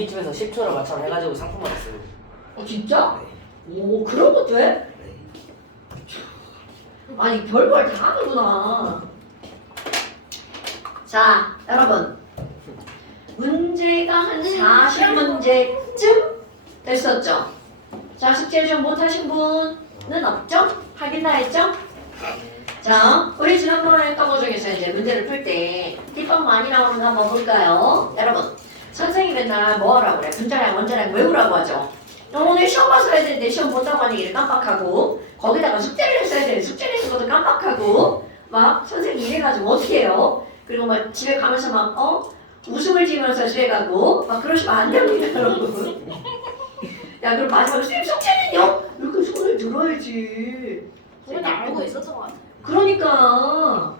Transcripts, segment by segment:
고깃집에서 10초를 맞춰 해가지고 상품 받았어요. 진짜? 네. 오, 그런 것도 해? 네. 아니, 별걸 다 하는구나. 자, 여러분. 문제가 한 40문제쯤 됐었죠? 자, 숙제 좀 못하신 분은 없죠? 하긴 다 했죠? 자, 우리 지난번에 했던 것 중에서 이제 문제를 풀 때 뒷방 많이 나오는 거 한번 볼까요? 여러분, 선생님이 맨날 뭐 하라고 그래? 분자량, 원자량 외우라고 하죠? 오늘 시험 봐서 해야 되는데 시험 본다고 하는 얘기를 깜빡하고 거기다가 숙제를 했어야 되는데 숙제를 했는 것도 깜빡하고 막 선생님 이래가지고 어떻게 해요? 그리고 막 집에 가면서 막 웃음을 지으면서 집에 가고 막 그러시면 안 됩니다, 여러분. 야, 그럼 마지막에 선생님 숙제는요? 이렇게 손을 들어야지. 우리는 알고 있었던 것 같아. 그러니까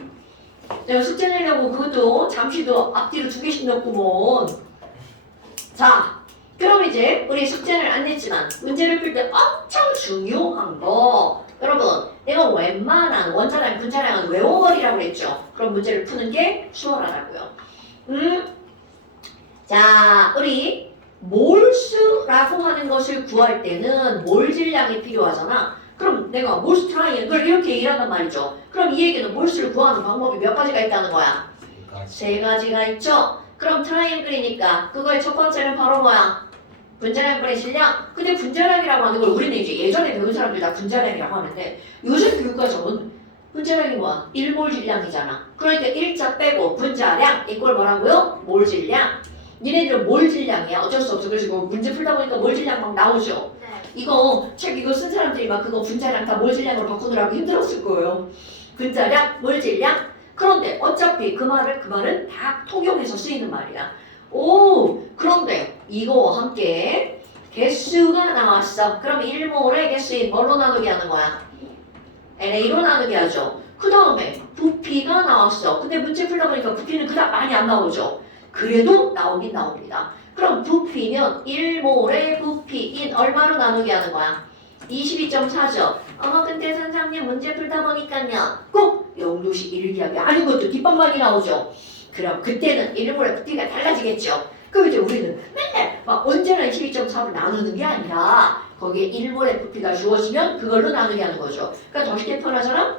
내가 숙제 내려고 그것도 잠시도 앞뒤로 2개씩 넣고만. 자, 그럼 이제 우리 숙제를 안 냈지만 문제를 풀 때 엄청 중요한 거, 여러분 내가 웬만한 원자량, 분자량은 외워버리라고 그랬죠. 그럼 문제를 푸는 게 수월하다고요. 자, 우리 몰수라고 하는 것을 구할 때는 몰 질량이 필요하잖아. 그럼 내가 몰수 트라이앵글 이렇게 일한단 말이죠. 그럼 이 얘기는 몰수를 구하는 방법이 몇 가지가 있다는 거야? 3가지가 있죠. 그럼 트라이앵글이니까 그거의 첫 번째는 바로 뭐야? 분자량분의 질량. 근데 분자량이라고 하는 걸 우리는 이제 예전에 배운 사람들이 다 분자량이라고 하는데 요즘 교육과정은 분자량이 뭐야? 1몰 질량이잖아. 그러니까 1자 빼고 분자량 이꼴 뭐라고요? 몰 질량. 니네들은 몰 질량이야. 어쩔 수 없어. 그래서 이거 문제 풀다 보니까 몰 질량 막 나오죠. 네. 이거 책 이거 쓴 사람들이 막 그거 분자량 다 몰 질량으로 바꾸느라고 힘들었을 거예요. 분자량, 몰 질량. 그런데 어차피 그 말은 다 통용해서 쓰이는 말이야. 오, 그런데 이거와 함께 개수가 나왔어. 그럼 1몰의 개수인 뭘로 나누게 하는 거야? NA로 나누게 하죠. 그 다음에 부피가 나왔어. 근데 문제 풀다 보니까 부피는 그닥 많이 안 나오죠. 그래도 나오긴 나옵니다. 그럼 부피면 1몰의 부피인 얼마로 나누게 하는 거야? 22.4죠. 근데 선생님 문제 풀다 보니까요. 꼭 0도씩 1기하게 아닌 것도 뒷방 많이 나오죠. 그럼 그때는 1몰의 부피가 달라지겠죠. 그럼 이제 우리는 맨날 막 언제나 22.4로 나누는 게 아니라 거기에 1몰의 부피가 주어지면 그걸로 나누게 하는 거죠. 그러니까 더 쉽게 표현하잖아.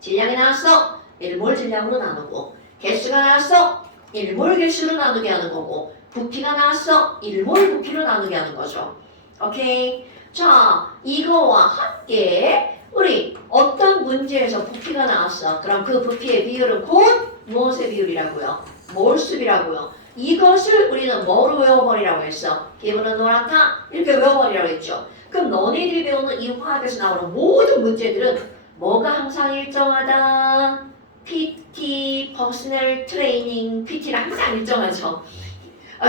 질량이 나왔어. 1몰 질량으로 나누고 개수가 나왔어. 1몰 개수로 나누게 하는 거고 부피가 나왔어. 1몰 부피로 나누게 하는 거죠. 오케이? 자, 이거와 함께 우리 어떤 문제에서 부피가 나왔어. 그럼 그 부피의 비율은 곧 무엇의 비율이라고요? 몰수비라고요. 이것을 우리는 뭐로 외워버리라고 했어? 기분은 노랗다? 이렇게 외워버리라고 했죠. 그럼 너네들이 배우는 이 화학에서 나오는 모든 문제들은 뭐가 항상 일정하다? PT, 퍼스널 트레이닝, PT는 항상 일정하죠.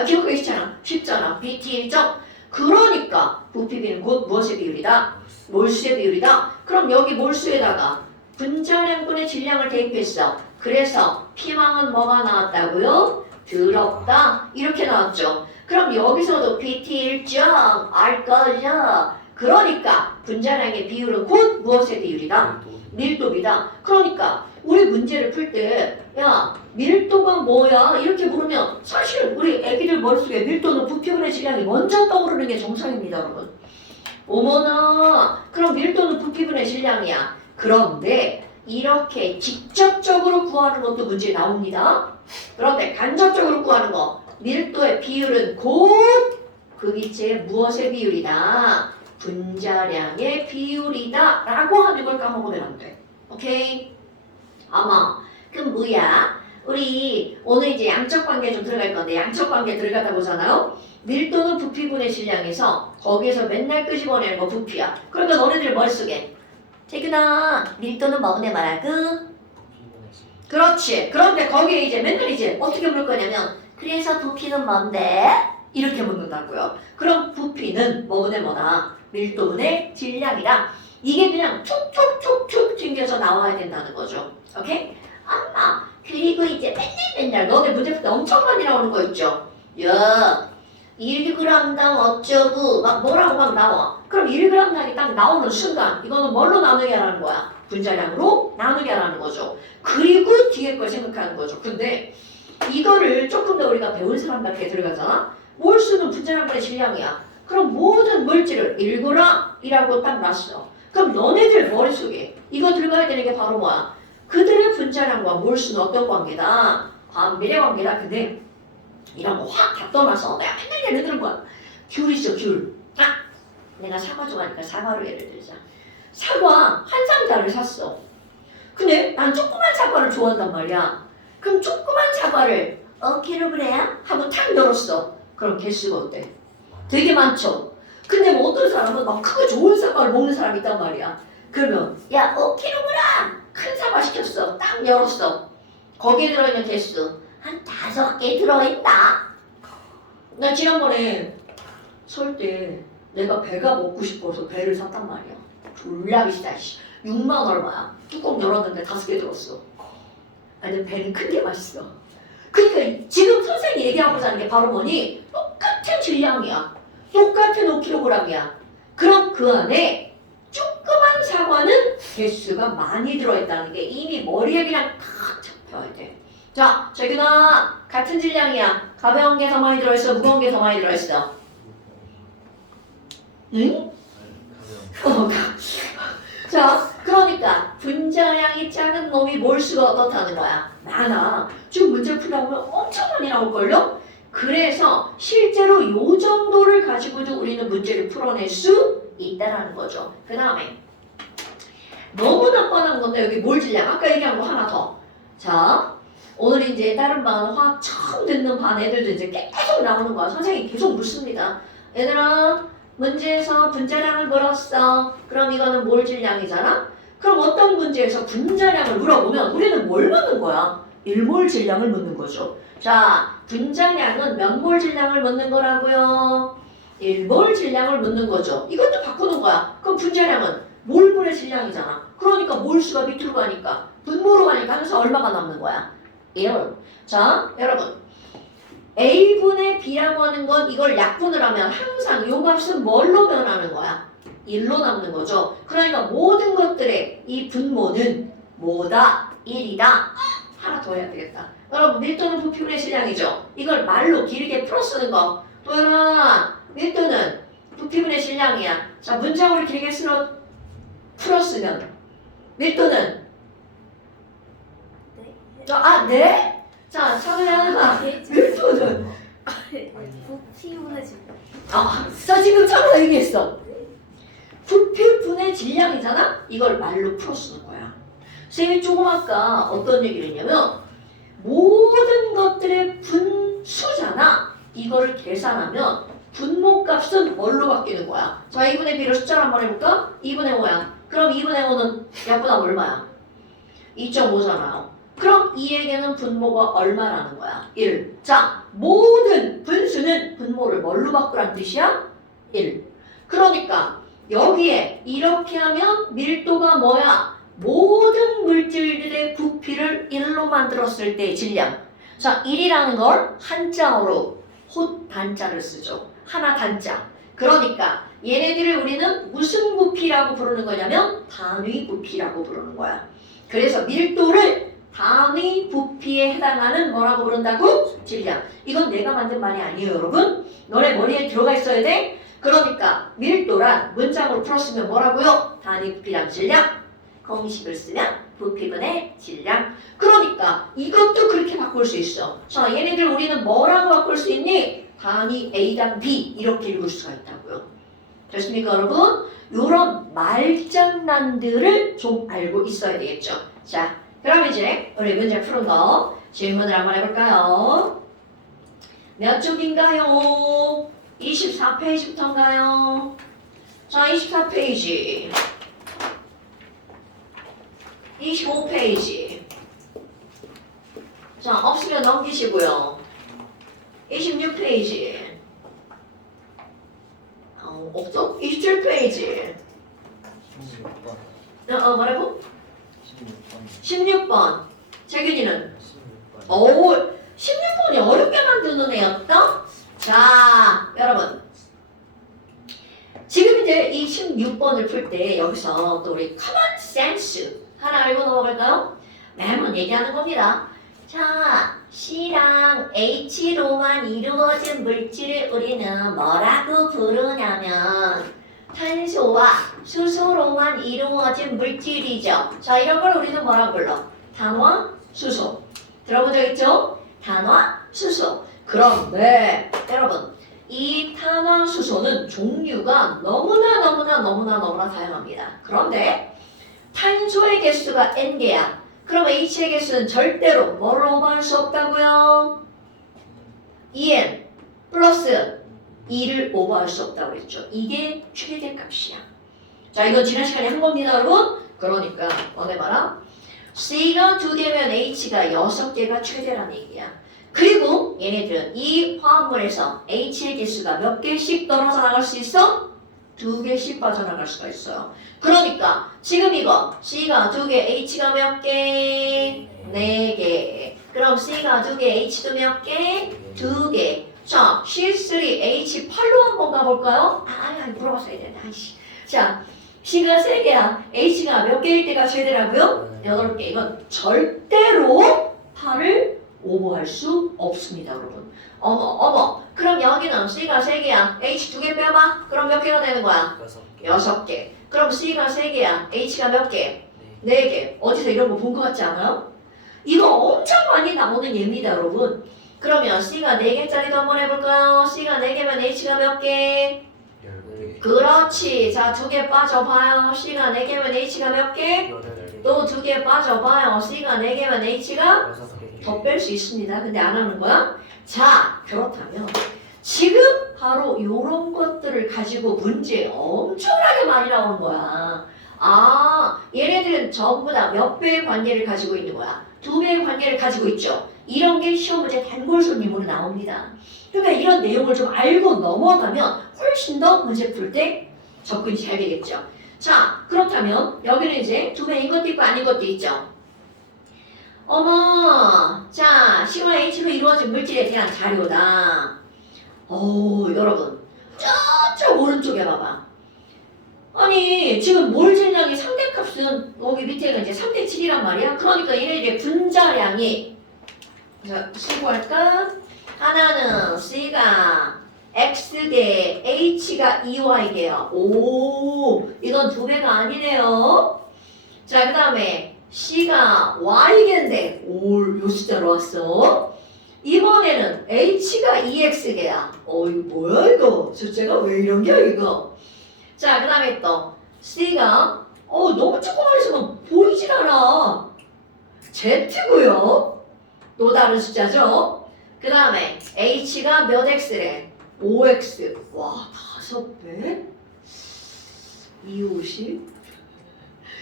기억하기 쉽잖아. PT 일정. 그러니까 부피비는 곧 무엇의 비율이다? 몰수의 비율이다. 그럼 여기 몰수에다가 분자량분의 질량을 대입했어. 그래서 P망은 뭐가 나왔다고요? 더럽다. 이렇게 나왔죠. 그럼 여기서도 PT 일정, 알 거죠. 그러니까 분자량의 비율은 곧 무엇의 비율이다? 밀도비다. 그러니까 우리 문제를 풀 때 야, 밀도가 뭐야? 이렇게 물으면 사실 우리 애기들 머릿속에 밀도는 부피분의 질량이 먼저 떠오르는 게 정상입니다, 여러분. 어머나, 그럼 밀도는 부피분의 질량이야. 그런데 이렇게 직접적으로 구하는 것도 문제에 나옵니다. 그런데 간접적으로 구하는 거, 밀도의 비율은 곧 그 기체의 무엇의 비율이다? 분자량의 비율이다 라고 하는 걸 까먹으면 안 돼. 오케이? 그럼 뭐야? 우리 오늘 이제 양적 관계 좀 들어갈 건데 양적 관계 들어가다 보잖아요. 밀도는 부피분의 질량에서 거기에서 맨날 끄집어내는 거 부피야. 그러니까 너네들 머릿속에 태균아 밀도는 뭐네 말하고? 그렇지. 그런데 거기에 이제 맨날 이제 어떻게 물 거냐면 그래서 부피는 뭔데? 이렇게 묻는다고요. 그럼 부피는 뭐분의 뭐다? 밀도분의 질량이다. 이게 그냥 툭툭툭툭 튕겨서 나와야 된다는 거죠. 오케이? 그리고 이제 맨날 너네 문제 풀 때 엄청 많이 나오는 거 있죠? 야, 1g당 어쩌고 막 뭐라고 막 나와. 그럼 1g당이 딱 나오는 순간 이거는 뭘로 나누게 하라는 거야? 분자량으로 나누게 하라는 거죠. 그리고 뒤에 걸 생각하는 거죠. 근데 이거를 조금 더 우리가 배운 사람답게 들어가잖아? 몰수는 모든 분자량분의 질량이야. 그럼 모든 물질을 읽어라 이라고 딱 놨어. 그럼 너네들 머릿속에 이거 들어가야 되는 게 바로 뭐야? 그들의 분자량과 몰수는 어떤 관계다? 반비례 관계다. 근데 이런 거 확 다 떠나서 내가 맨날 예를 들은 거야. 귤이죠, 귤. 아, 내가 사과 좋아하니까 사과로 예를 들자. 사과 한 상자를 샀어. 근데 난 조그만 사과를 좋아한단 말이야. 그럼 조그만 사과를 킬로그램 하고 탁 열었어. 그럼 개수가 어때? 되게 많죠. 근데 뭐 어떤 사람은 막 크고 좋은 사과를 먹는 사람이 있단 말이야. 그러면 야 5kg 큰 사과 시켰어. 딱 열었어. 거기에 들어있는 개수 한 5개 들어있다. 나 지난번에 설 때 내가 배가 먹고 싶어서 배를 샀단 말이야. 졸라 비싸. 6만 얼마야. 뚜껑 열었는데 5개 들었어. 아니 배는 큰 게 맛있어. 그러니까 지금 선생님이 얘기하고자 하는 게 바로 뭐니? 똑같은 질량이야. 똑같은 5kg이야. 그럼 그 안에 조그만 사과는 개수가 많이 들어있다는 게 이미 머리에 그냥 탁 잡혀야 돼. 자, 재균아 같은 질량이야. 가벼운 게 더 많이 들어있어? 무거운 게 더 많이 들어있어? 응? 자, 그러니까 분자량이 작은 놈이 몰수가 어떻다는 거야? 많아. 지금 문제 풀다 보면 엄청 많이 나올걸요? 그래서 실제로 요 정도를 가지고도 우리는 문제를 풀어낼 수 있다라는 거죠. 그 다음에 너무나 뻔한 건데 여기 몰질량 아까 얘기한 거 하나 더. 자, 오늘 이제 다른 반 화학 처음 듣는 반 애들도 이제 계속 나오는 거야. 선생님이 계속 묻습니다. 얘들아 문제에서 분자량을 물었어. 그럼 이거는 몰질량이잖아? 그럼 어떤 문제에서 분자량을 물어보면 우리는 뭘 묻는 거야? 1몰 질량을 묻는 거죠. 자, 분자량은 몇 몰 질량을 묻는 거라고요? 1몰 질량을 묻는 거죠. 이것도 바꾸는 거야. 그럼 분자량은 몰분의 질량이잖아. 그러니까 몰수가 밑으로 가니까 분모로 가니까 항상 얼마가 남는 거야? 1. 자, 여러분 A분의 B라고 하는 건 이걸 약분을 하면 항상 요 값은 뭘로 변하는 거야? 1로 남는 거죠. 그러니까 모든 것들의 이 분모는 뭐다? 1이다. 하나 더 해야 되겠다. 여러분 밀도는 부피분의 질량이죠. 이걸 말로 길게 풀어 쓰는 거. 도연아 밀도는 부피분의 질량이야. 자 문장으로 길게 풀어 쓰면 밀도는 네? 자 찬우야 밀도는 부피분의 질량. 자 지금 찬우가 얘기했어. 부피분의 질량이잖아? 이걸 말로 풀어 쓰는 거야. 선생님이 조금 아까 어떤 얘기를 했냐면 모든 것들의 분수잖아. 이거를 계산하면 분모값은 뭘로 바뀌는 거야? 자 2분의 B를 숫자로 한번 해볼까? 2분의 5야. 그럼 2분의 5는 약분하면 얼마야? 2.5잖아요. 그럼 2에게는 분모가 얼마라는 거야? 1. 자 모든 분수는 분모를 뭘로 바꾸란 뜻이야? 1. 그러니까 여기에 이렇게 하면 밀도가 뭐야? 모든 물질들의 부피를 1로 만들었을 때의 질량. 자, 1이라는 걸 한자어로 홑 단자를 쓰죠. 하나 단자. 그러니까 얘네들을 우리는 무슨 부피라고 부르는 거냐면 단위 부피라고 부르는 거야. 그래서 밀도를 단위 부피에 해당하는 뭐라고 부른다고? 질량. 이건 내가 만든 말이 아니에요, 여러분. 너네 머리에 들어가 있어야 돼. 그러니까 밀도란 문장으로 풀었으면 뭐라고요? 단위 부피랑 질량. 공식을 쓰면 부피분의 질량. 그러니까 이것도 그렇게 바꿀 수 있어. 자, 얘네들 우리는 뭐라고 바꿀 수 있니? 단위 A당 B 이렇게 읽을 수가 있다고요. 됐습니까, 여러분? 이런 말장난들을 좀 알고 있어야 되겠죠. 자, 그럼 이제 우리 문제 푸는 거 질문을 한번 해볼까요? 몇 쪽인가요? 24페이지부터인가요? 자, 24페이지. 25페이지. 자, 없으면 넘기시고요. 26페이지. 없어? 27페이지. 16번. 뭐라고? 16번. 16번. 재균이는? 16번. 오, 16번이 어렵게 만드는 애였다? 자, 여러분. 지금 이제 이 16번을 풀 때 여기서 또 우리 common sense 하나 알고 넘어갈까요? 매번 얘기하는 겁니다. 자, C랑 H로만 이루어진 물질을 우리는 뭐라고 부르냐면 탄소와 수소로만 이루어진 물질이죠. 자, 이런 걸 우리는 뭐라고 불러? 탄화, 수소. 들어본 적 있죠? 탄화, 수소. 그런데 여러분, 이 탄화, 수소는 종류가 너무나 다양합니다. 그런데 탄소의 개수가 N개야. 그럼 H의 개수는 절대로 뭐로 오버할 수 없다고요? 2N 플러스 2를 오버할 수 없다고 그랬죠. 이게 최대값이야. 자, 이건 지난 시간에 한 겁니다, 여러분. 그러니까 너네 봐라. C가 2개면 H가 6개가 최대라는 얘기야. 그리고 얘네들은 이 화합물에서 H의 개수가 몇 개씩 떨어져 나갈 수 있어? 2개씩 빠져나갈 수가 있어요. 그러니까 지금 이거 C가 2개, H가 몇 개? 4개. 그럼 C가 2개, H도 몇 개? 2개. 자, C3H8로 한번 가볼까요? 아니, 물어봤어야 되네. 아이씨. 자, C가 3개야. H가 몇 개일 때가 최대라고요? 8개. 이건 절대로 8을 오버할 수 없습니다, 여러분. 어머. 그럼 여기는 C가 3개야. H 2개 빼봐. 그럼 몇 개가 되는 거야? 6개. 그럼 C가 3개야. H가 몇 개? 4개. 어디서 이런 거 본 것 같지 않아요? 이거 엄청 많이 나오는 예입니다, 여러분. 그러면 C가 4개짜리도 한번 해볼까요? C가 4개면 H가 몇 개? 10개. 그렇지. 자, 2개 빠져봐요. C가 4개면 H가 몇 개? 또 2개 빠져봐요. C가 4개면 H가 더 뺄 수 있습니다. 근데 안 하는 거야? 자, 그렇다면 지금 바로 이런 것들을 가지고 문제 엄청나게 많이 나오는 거야. 아, 얘네들은 전부 다 몇 배의 관계를 가지고 있는 거야? 2배의 관계를 가지고 있죠. 이런 게 시험 문제 단골 손님으로 나옵니다. 그러니까 이런 내용을 좀 알고 넘어가면 훨씬 더 문제 풀 때 접근이 잘 되겠죠. 자, 그렇다면 여기는 이제 2배인 것도 있고 아닌 것도 있죠. 어머, 자, C와 H로 이루어진 물질에 대한 자료다. 여러분, 저쪽 오른쪽에 봐봐. 아니, 지금 몰 질량이 상대값은 여기 밑에가 이제 3대 7이란 말이야. 그러니까 얘네들의 분자량이, 자, 수고할까? 하나는 C가 X개, H가 2Y개야. 오, 이건 2배가 아니네요. 자, 그 다음에 C가 Y개인데, 요 숫자로 왔어. 이번에는 H가 2X개야. 이거 뭐야, 이거? 숫자가 왜 이런 게야, 이거? 자, 그 다음에 또 C가 너무 조그만 있으면 보이질 않아. Z고요. 또 다른 숫자죠. 그 다음에 H가 몇 X래? 5X. 와, 5배? 250?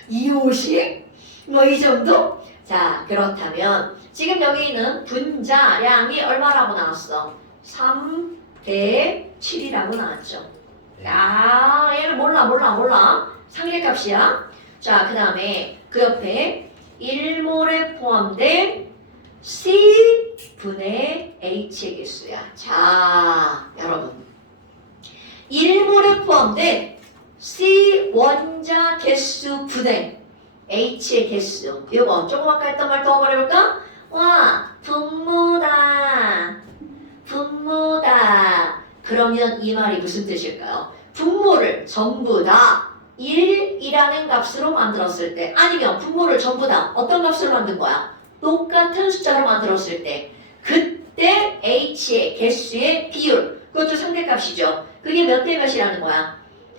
250? 뭐 이 정도? 자, 그렇다면 지금 여기 있는 분자량이 얼마라고 나왔어? 3대 7이라고 나왔죠. 야, 얘는 몰라. 상대값이야. 자, 그 다음에 그 옆에 1몰에 포함된 C분의 H의 개수야. 자, 여러분. 1몰에 포함된 C 원자 개수 분의 H의 개수. 이거 조금 아까 했던 말 또 한번 해볼까? 와, 분모다. 그러면 이 말이 무슨 뜻일까요? 분모를 전부 다 1이라는 값으로 만들었을 때, 아니면 분모를 전부 다 어떤 값으로 만든 거야? 똑같은 숫자로 만들었을 때, 그때 H의 개수의 비율, 그것도 상대값이죠. 그게 몇 대 몇이라는 거야?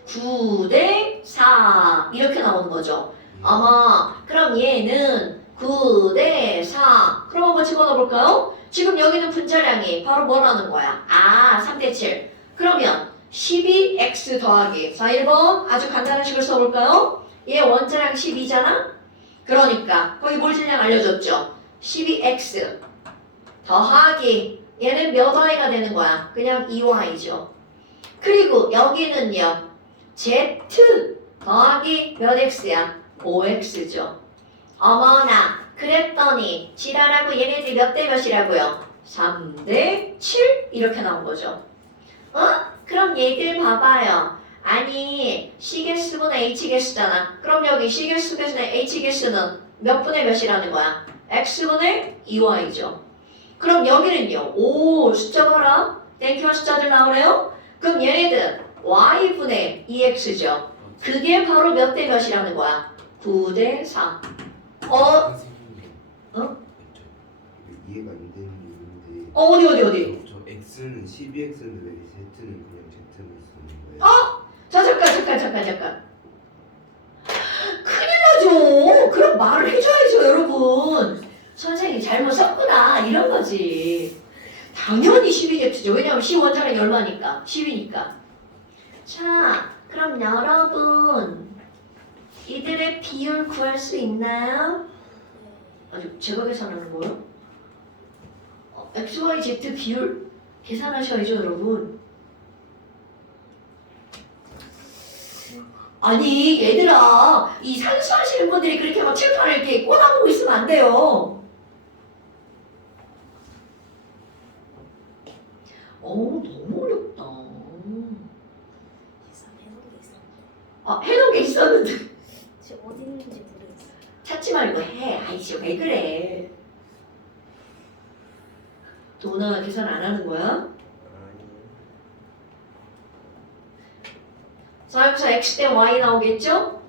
9대 4 이렇게 나오는 거죠. 그럼 얘는 9대 4. 그럼 한번 집어넣어 볼까요? 지금 여기는 분자량이 바로 뭐라는 거야? 3대 7. 그러면 12x 더하기. 자, 1번 아주 간단한 식을 써볼까요? 얘 원자량 12잖아? 그러니까 거기 몰질량 알려줬죠? 12x 더하기. 얘는 몇 y가 되는 거야? 그냥 2y죠. 그리고 여기는요. z 더하기 몇 x야? 5x죠. 어머나, 그랬더니 지랄하고 얘네들이 몇 대 몇이라고요? 3대 7 이렇게 나온 거죠. 그럼 얘들 봐봐요. 아니, C개수분의 H개수잖아. 그럼 여기 C개수분의 H개수는 몇 분의 몇이라는 거야? X분의 2Y죠. 그럼 여기는요. 오 숫자 봐라. 땡큐한 숫자들 나오네요. 그럼 얘네들 y분의 2x죠. 그게 바로 몇 대 몇이라는 거야? 9대 4. 선생님. 어? 이해가 안 되는 이유인데. 어디? 저 x는 12x인데 왜 z는 그냥 z를 쓰는 거예요? 자 잠깐. 큰일 나죠. 그럼 말을 해줘야죠 여러분. 선생님이 잘못 썼구나 이런 거지. 당연히 12Z죠. 왜냐면 10원짜리 얼마니까? 10이니까. 자 그럼 여러분 이들의 비율 구할 수 있나요? 아주 제가 계산하는 거요? X, Y, Z 비율 계산하셔야죠 여러분. 아니 얘들아 이 산수하시는 분들이 그렇게 막 칠판을 이렇게 꼬다보고 있으면 안 돼요. 너무 어렵다. 해놓은 게 있었는데 지금 어디 있는지 모르겠어요. 찾지 말고 해. 아이씨 왜 그래. 도나 계산 안 하는 거야? 자 여기서 x 대 y 나오겠죠?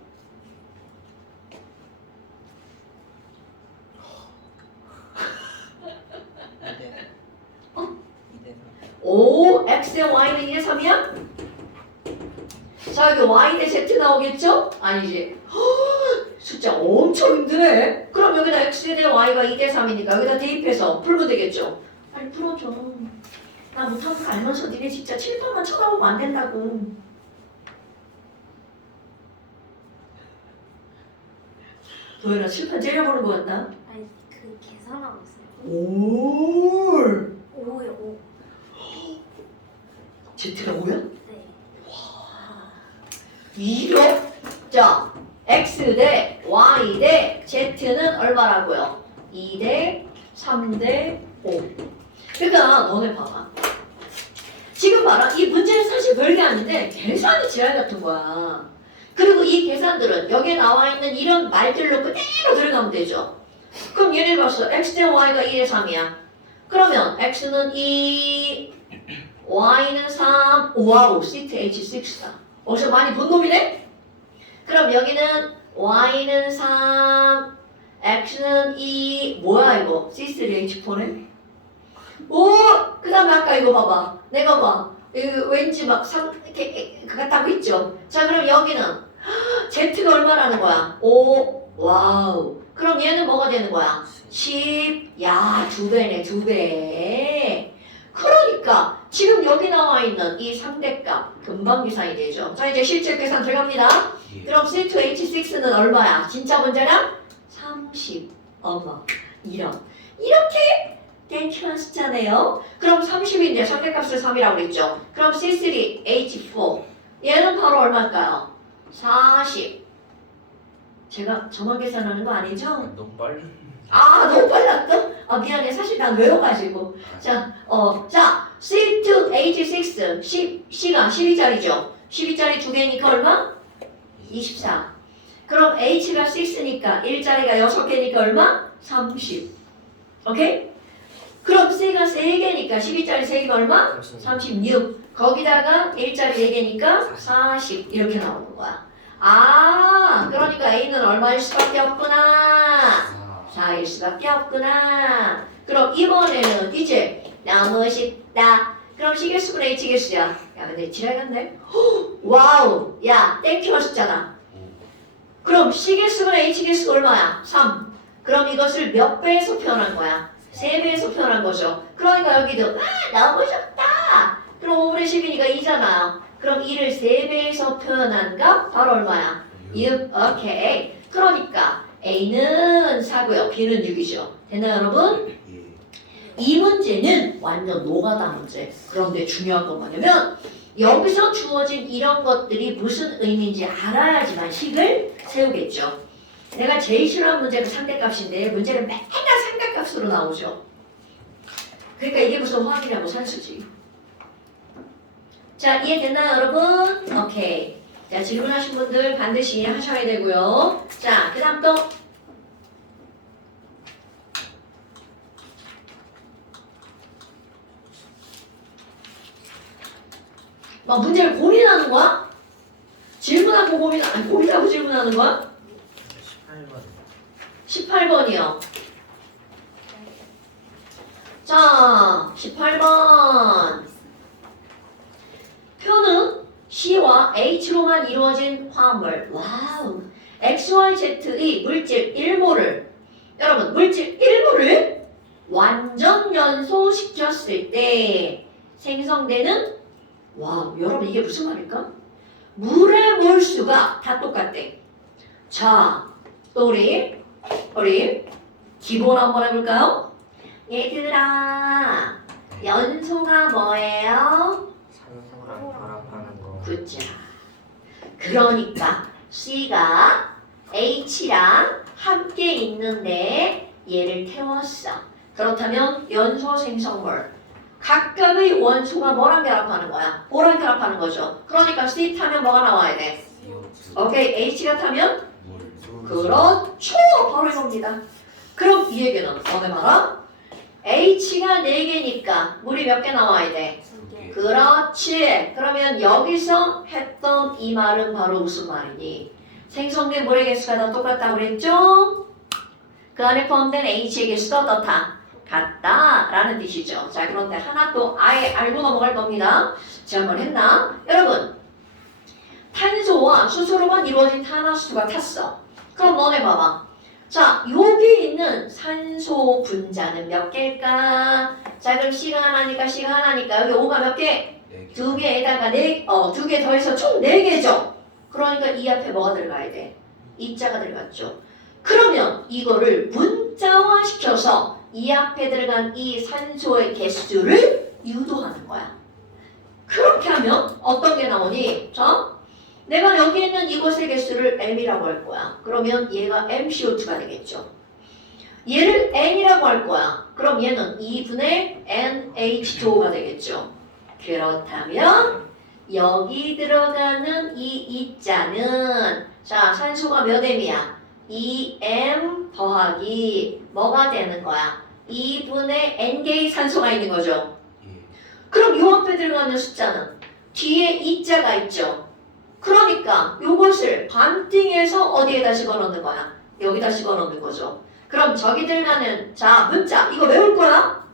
오 x 대 y는 2대 3이야? 자 여기 y 대 z 나오겠죠? 아니지. 숫자 엄청 힘드네. 그럼 여기다 x 대 y가 2대 3이니까 여기다 대입해서 풀면 되겠죠? 빨리 풀어줘. 나 못하는 거 알면서 니네 진짜 칠판만 쳐다보면 안 된다고. 도현아 칠판 째려보는 거 같나? 아니 그 계산하고 있어요. 올 오요 오. Z가 5야? 네. 이렇게 자 x 대 y 대 z는 얼마라고요? 2 대 3 대 5. 그러니까 너네 봐봐. 지금 봐라. 이 문제는 사실 별게 아닌데 계산이 지랄 같은 거야. 그리고 이 계산들은 여기에 나와 있는 이런 말들로 그대로 들어가면 되죠. 그럼 얘네 봤어. x 대 y가 2 대 3이야. 그러면 x는 2, y는 3, 와우, CTH6다. 어디서 많이 본 놈이네? 그럼 여기는 y는 3, x는 2, 뭐야 이거? C3H4네? 오! 그 다음에 아까 이거 봐봐. 내가 봐. 이거 왠지 막 이렇게 같다고 있죠? 자 그럼 여기는 Z가 얼마라는 거야? 5, 와우. 그럼 얘는 뭐가 되는 거야? 10, 야, 2배네, 2배. 그러니까 지금 여기 나와 있는 이 상대값 금방 계산이 되죠. 자 이제 실제 계산 들어갑니다. 그럼 C2H6는 얼마야? 진짜 문제랑? 30. 어머 이렇게 땡큐한 숫자네요. 그럼 30인데 상대값을 3이라고 그랬죠. 그럼 C3H4 얘는 바로 얼마일까요? 40. 제가 저만 계산하는 거 아니죠? 너무 빨리. 너무 빨랐어? 미안해. 사실 난 외워가지고. 자, C2H6 C가 12짜리죠. 12짜리 2개니까 얼마? 24. 그럼 H가 6니까 1짜리가 6개니까 얼마? 30. 오케이? 그럼 C가 3개니까 12짜리 3개가 얼마? 36. 거기다가 1짜리 4개니까 40. 이렇게 나오는 거야. 그러니까 A는 얼마일 수밖에 없구나. 4일 수밖에 없구나. 그럼 이번에는 이제 너무 쉽다. 그럼 C개수분 H개수야. 야 근데 지랄같네. 와우. 야 땡큐가 숫자다. 그럼 C개수분 H개수가 얼마야? 3. 그럼 이것을 몇 배에서 표현한 거야? 3배에서 표현한 거죠. 그러니까 여기도 너무 쉽다. 그럼 5분의 10이니까 2잖아요. 그럼 2를 3배에서 표현한 거 바로 얼마야? 6. 오케이. 그러니까 A는 4고요. B는 6이죠. 됐나요 여러분? 이 문제는 완전 노가다 문제. 그런데 중요한 건 뭐냐면 여기서 주어진 이런 것들이 무슨 의미인지 알아야지만 식을 세우겠죠. 내가 제일 싫어하는 문제가 상대값인데 문제는 맨날 상대값으로 나오죠. 그러니까 이게 무슨 화학이냐고 산수지. 자 이해됐나요 여러분? 오케이. 자 질문하신 분들 반드시 하셔야 되고요. 자 그 다음 또 막 문제를 고민하는 거야? 질문하고 아니 고민하고 질문하는 거야? 18번. 18번이요. 자, 18번. 표는 C와 H로만 이루어진 화합물. 와우. XYZ의 물질 1몰을 여러분 물질 1몰을 완전 연소시켰을 때 생성되는 와 여러분 이게 무슨 말일까? 물의 몰수가 다 똑같대. 자, 또 우리 기본 한번 해볼까요? 얘들아 연소가 뭐예요? 산소랑 결합하는 거. 굿자. 그러니까 C가 H랑 함께 있는데 얘를 태웠어. 그렇다면 연소 생성물 각각의 원소가 뭐랑 결합하는 거야? O랑 결합하는 거죠. 그러니까 C 타면 뭐가 나와야 돼? 오케이, H가 타면? 그렇죠. 바로 이겁니다. 그럼 이 얘기는 어디 봐라? H가 4개니까 물이 몇 개 나와야 돼? 2개. 그렇지. 그러면 여기서 했던 이 말은 바로 무슨 말이니? 생성된 물의 개수가 다 똑같다고 그랬죠? 그 안에 포함된 H의 개수도 어떻다? 같다라는 뜻이죠. 자, 그런데 하나 또 아예 알고 넘어갈 겁니다. 지난번 했나? 여러분, 탄소와 수소로만 이루어진 탄화수소가 탔어. 그럼 너네 봐봐. 자, 여기 있는 산소 분자는 몇 개일까? 자, 그럼 C가 하나니까 여기 O가 몇 개? 2개에다가 2개 더해서 총 4개죠. 그러니까 이 앞에 뭐가 들어가야 돼? 이자가 들어갔죠. 그러면 이거를 문자화 시켜서 이 앞에 들어간 이 산소의 개수를 유도하는 거야. 그렇게 하면 어떤 게 나오니? 자, 내가 여기 있는 이것의 개수를 M이라고 할 거야. 그러면 얘가 MCO2가 되겠죠. 얘를 N이라고 할 거야. 그럼 얘는 2분의 NH2O가 되겠죠. 그렇다면 여기 들어가는 이 이자는 자 산소가 몇 M이야? 2M 더하기 뭐가 되는 거야? 2분의 N개의 산소가 있는 거죠. 그럼 요 앞에 들어가는 숫자는 뒤에 이자가 있죠. 그러니까 요것을 반띵해서 어디에다 집어넣는 거야? 여기다 집어넣는 거죠. 그럼 저기 들어가는 자 문자 이거 외울 거야?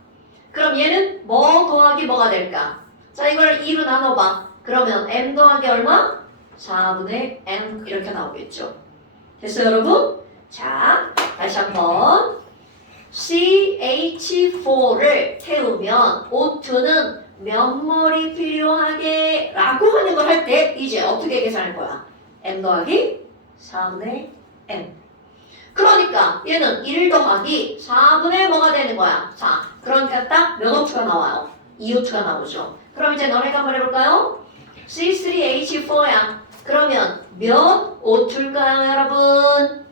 그럼 얘는 뭐 더하기 뭐가 될까? 자 이걸 2로 나눠봐. 그러면 M 더하기 얼마? 4분의 N 이렇게 나오겠죠. 됐어요 여러분? 자 다시 한번 CH4를 태우면 O2는 몇 몰이 필요하게 라고 하는 걸 할 때 이제 어떻게 계산할 거야? M 더하기 4분의 M. 그러니까 얘는 1 더하기 4분의 뭐가 되는 거야? 자, 그러니까 딱 몇 O2가 나와요? 2O2가 나오죠. 그럼 이제 너네가 한번 해볼까요? C3H4야. 그러면 몇 O2일까요 여러분?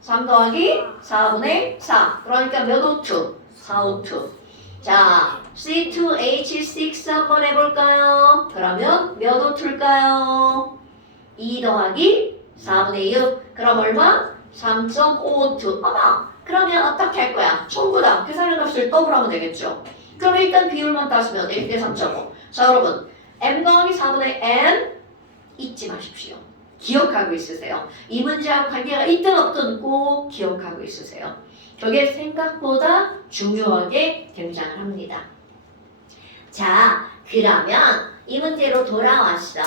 3 더하기 4분의 4. 그러니까 몇 O2? 4O2. 자, C2H6 한번 해볼까요? 그러면 몇 O2일까요? 2 더하기 4분의 6. 그럼 얼마? 3.5O2. 어머! 그러면 어떻게 할 거야? 전부 다 계산의 값을 더블하면 되겠죠. 그럼 일단 비율만 따지면 1대 3.5. 자 여러분 M 더하기 4분의 N 잊지 마십시오. 기억하고 있으세요. 이 문제하고 관계가 있든 없든 꼭 기억하고 있으세요. 저게 생각보다 중요하게 등장을 합니다. 자, 그러면 이 문제로 돌아왔어.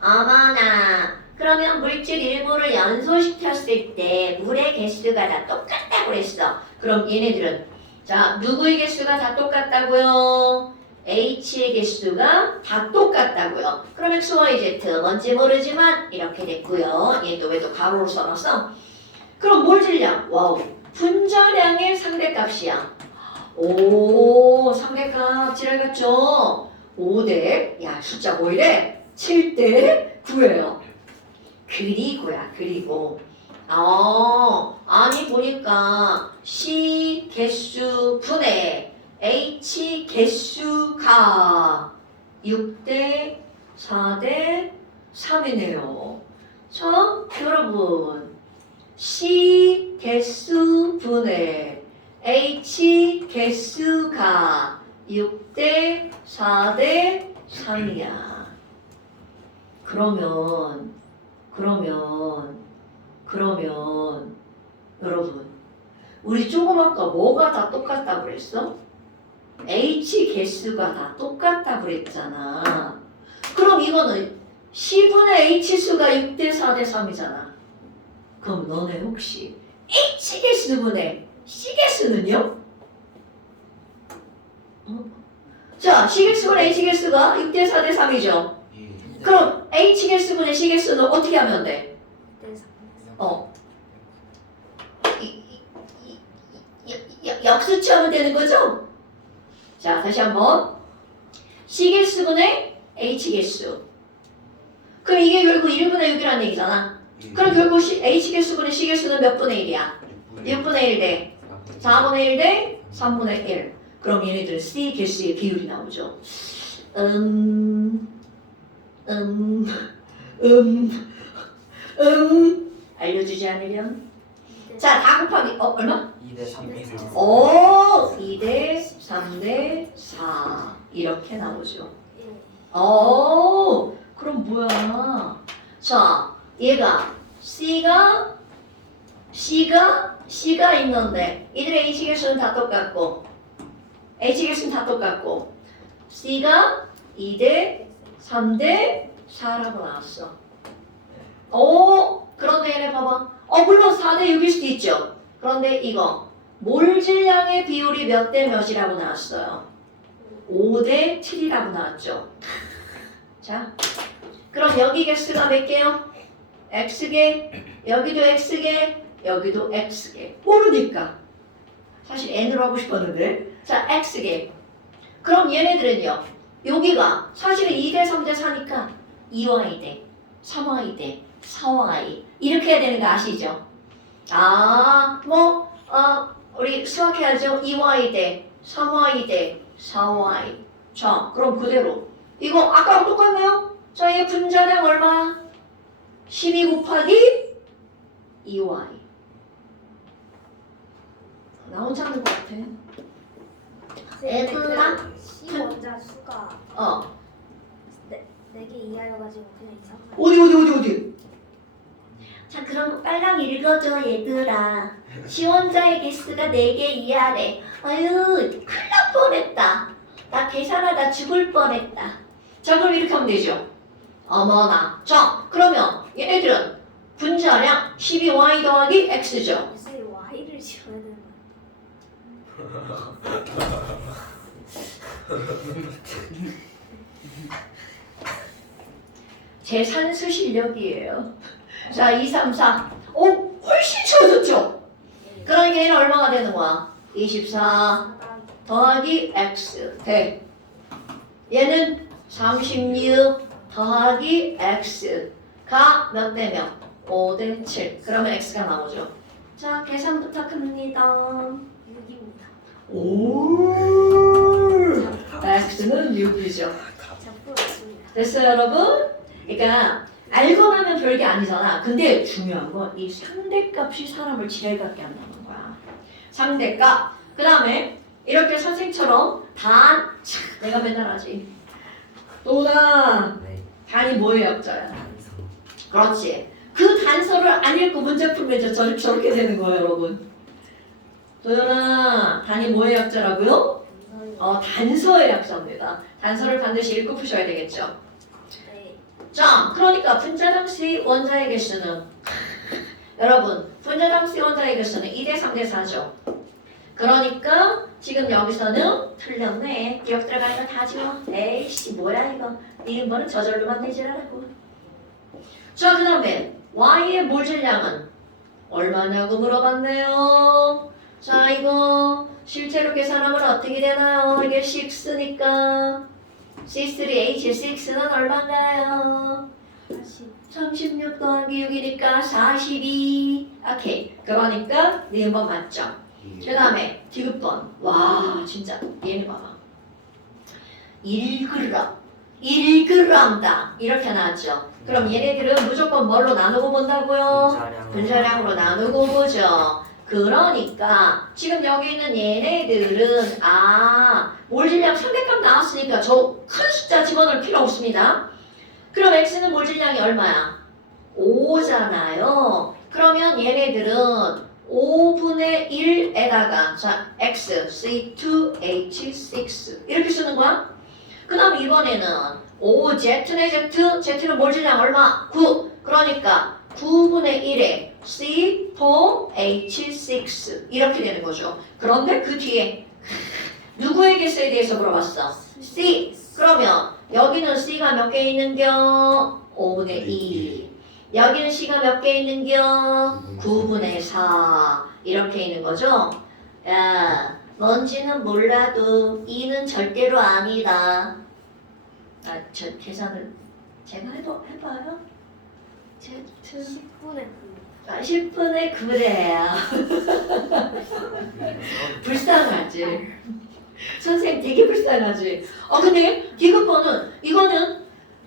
어머나, 그러면 물질 일부를 연소시켰을 때 물의 개수가 다 똑같다고 그랬어. 그럼 얘네들은 자, 누구의 개수가 다 똑같다고요? H의 개수가 다 똑같다고요. 그럼 X, Y, Z 뭔지 모르지만 이렇게 됐고요. 얘도 왜도 가로로 써놨어? 그럼 몰질량, 와우, 분자량의 상대값이야. 오, 상대값 지랄갔죠? 5대, 야 숫자 보이래? 7대 9예요. 그리고 아니 보니까 C 개수 분의 H 개수가 6대 4대 3이네요. 자, 여러분 C 개수 분의 H 개수가 6대 4대 3이야. 그러면 여러분 우리 조금 아까 뭐가 다 똑같다고 그랬어? H 개수가 다 똑같다고 그랬잖아. 그럼 이거는 10분의 H 수가 6대 4대 3이잖아. 그럼 너네 혹시 H 개수분의 C 개수는요? 자, C 개수분의 H 개수가 6대 4대 3이죠. 예. 그럼 H 개수분의 C 개수는 어떻게 하면 돼? 역수치 하면 되는 거죠? 자, 다시 한번. C 개수분의 H 개수. 그럼 이게 결국 1분의 6이라는 얘기잖아. 그럼 결국 H 개수분의 C 개수는 몇 분의 1이야? 6분의 1 대 4분의 1 대 3분의 1. 그럼 얘네들 C 개수의 비율이 나오죠. 알려주지 않으면. 자, 다 곱하기, 얼마? 2대 3대 4. 오, 2대 3대 4. 이렇게 나오죠. 예. 오, 그럼 뭐야? 자, 얘가 C가 있는데 이들의 H 개수는 다 똑같고 H 개수는 다 똑같고 C가 2대 3대 4라고 나왔어. 오, 그런데 얘네 봐봐. 물론 4대 6일 수도 있죠. 그런데 이거 몰질량의 비율이 몇 대 몇이라고 나왔어요? 5대 7이라고 나왔죠. 자, 그럼 여기 개수가 몇 개요? X개, 여기도 X개, 여기도 X개. 모르니까. 사실 N으로 하고 싶었는데. 자, X개. 그럼 얘네들은요. 여기가 사실은 2대 3대 4니까 2y 대 3y 대 4y 이렇게 해야 되는 거 아시죠? 우리 수학해야죠. 2y 대 3y 대 4y. 자, 그럼 그대로 이거 아까랑 똑같네요. 자, 이 분자량 얼마? 12 곱하기 2y. 나 혼자 하는 것 같아. 얘들아. C 원자 수가 어. 4개 이하여가지고 그냥 이상한. 어디? 자, 그럼 빨랑 읽어줘, 얘들아. 시원자의 개수가 4개 이하래. 아유, 큰일 날 뻔했다. 나 계산하다 죽을 뻔했다. 자, 그럼 이렇게 하면 되죠. 어머나. 자, 그러면 얘네들은 분자량 12y 더하기 x죠. 무슨 Y를 지어야 되는 제 산수 실력이에요. 자, 2, 3, 4. 훨씬 쉬워졌죠? 그러니까 얘는 얼마가 되는 거야? 24 더하기 x 대. 얘는 36 더하기 x가 몇 대 몇? 5대 7. 그러면 x가 나오죠. 자, 계산 부탁합니다. 6입니다. 오. x는 6이죠. 자, 풀었습니다. 됐어요, 여러분? 그러니까 알고 나면 별게 아니잖아. 근데 중요한 건 이 상대값이 사람을 지랄같게 한다는 거야. 상대값. 그 다음에 이렇게 선생처럼 내가 맨날 하지. 또나 네. 단이 뭐의 약자야? 단서. 그렇지. 그 단서를 안 읽고 문제 풀면 저렇게 되는 거예요, 여러분. 도연아, 단이 뭐의 약자라고요? 단서의 약자입니다. 단서를 반드시 읽고 푸셔야 되겠죠. 네. 자, 그러니까 분자당 C 원자의 개수는 여러분, 분자당 C 원자의 개수는 2대 3대 4죠. 그러니까 지금 여기서는 틀렸네. 기억 들어가는 거 다 지워. 에이씨, 뭐야 이거. 네 번은 저절로만 내지라고. 자, 그 다음에 Y의 몰질량은 얼마냐고 물어봤네요. 자, 이거 실제로 계산하면 어떻게 되나요? 이게 6니까 C3H6는 얼마인가요? 36 더하기 6이니까 42. 오케이. 그러니까 니은번 맞죠? 그 다음에 디귿번. 와, 진짜 얘는 봐봐. 1g다. 이렇게 나왔죠. 그럼 얘네들은 무조건 뭘로 나누고 본다고요? 분자량으로 나누고 보죠. 그러니까 지금 여기 있는 얘네들은 몰질량 상대값 나왔으니까 저 큰 숫자 집어넣을 필요 없습니다. 그럼 x는 몰 질량이 얼마야? 5잖아요. 그러면 얘네들은 5분의 1에다가 자 x C2H6 이렇게 쓰는 거야. 그 다음 이번에는 5Z네 Z는 몰 질량 얼마? 9. 그러니까 9분의 1에 C4H6 이렇게 되는 거죠. 그런데 그 뒤에 누구에게 써야 대해서 물어봤어? C. 그러면 여기는 C가 몇 개 있는겨? 5분의 2. 여기는 C가 몇 개 있는겨? 9분의 4. 이렇게 있는 거죠. 야, 뭔지는 몰라도 2는 절대로 아니다. 아, 저 계산을 제가 해봐요. Z 10분의 9. 10분의 9래요. 불쌍하지. 선생님 되게 불쌍하지. 근데 디귿번은 이거는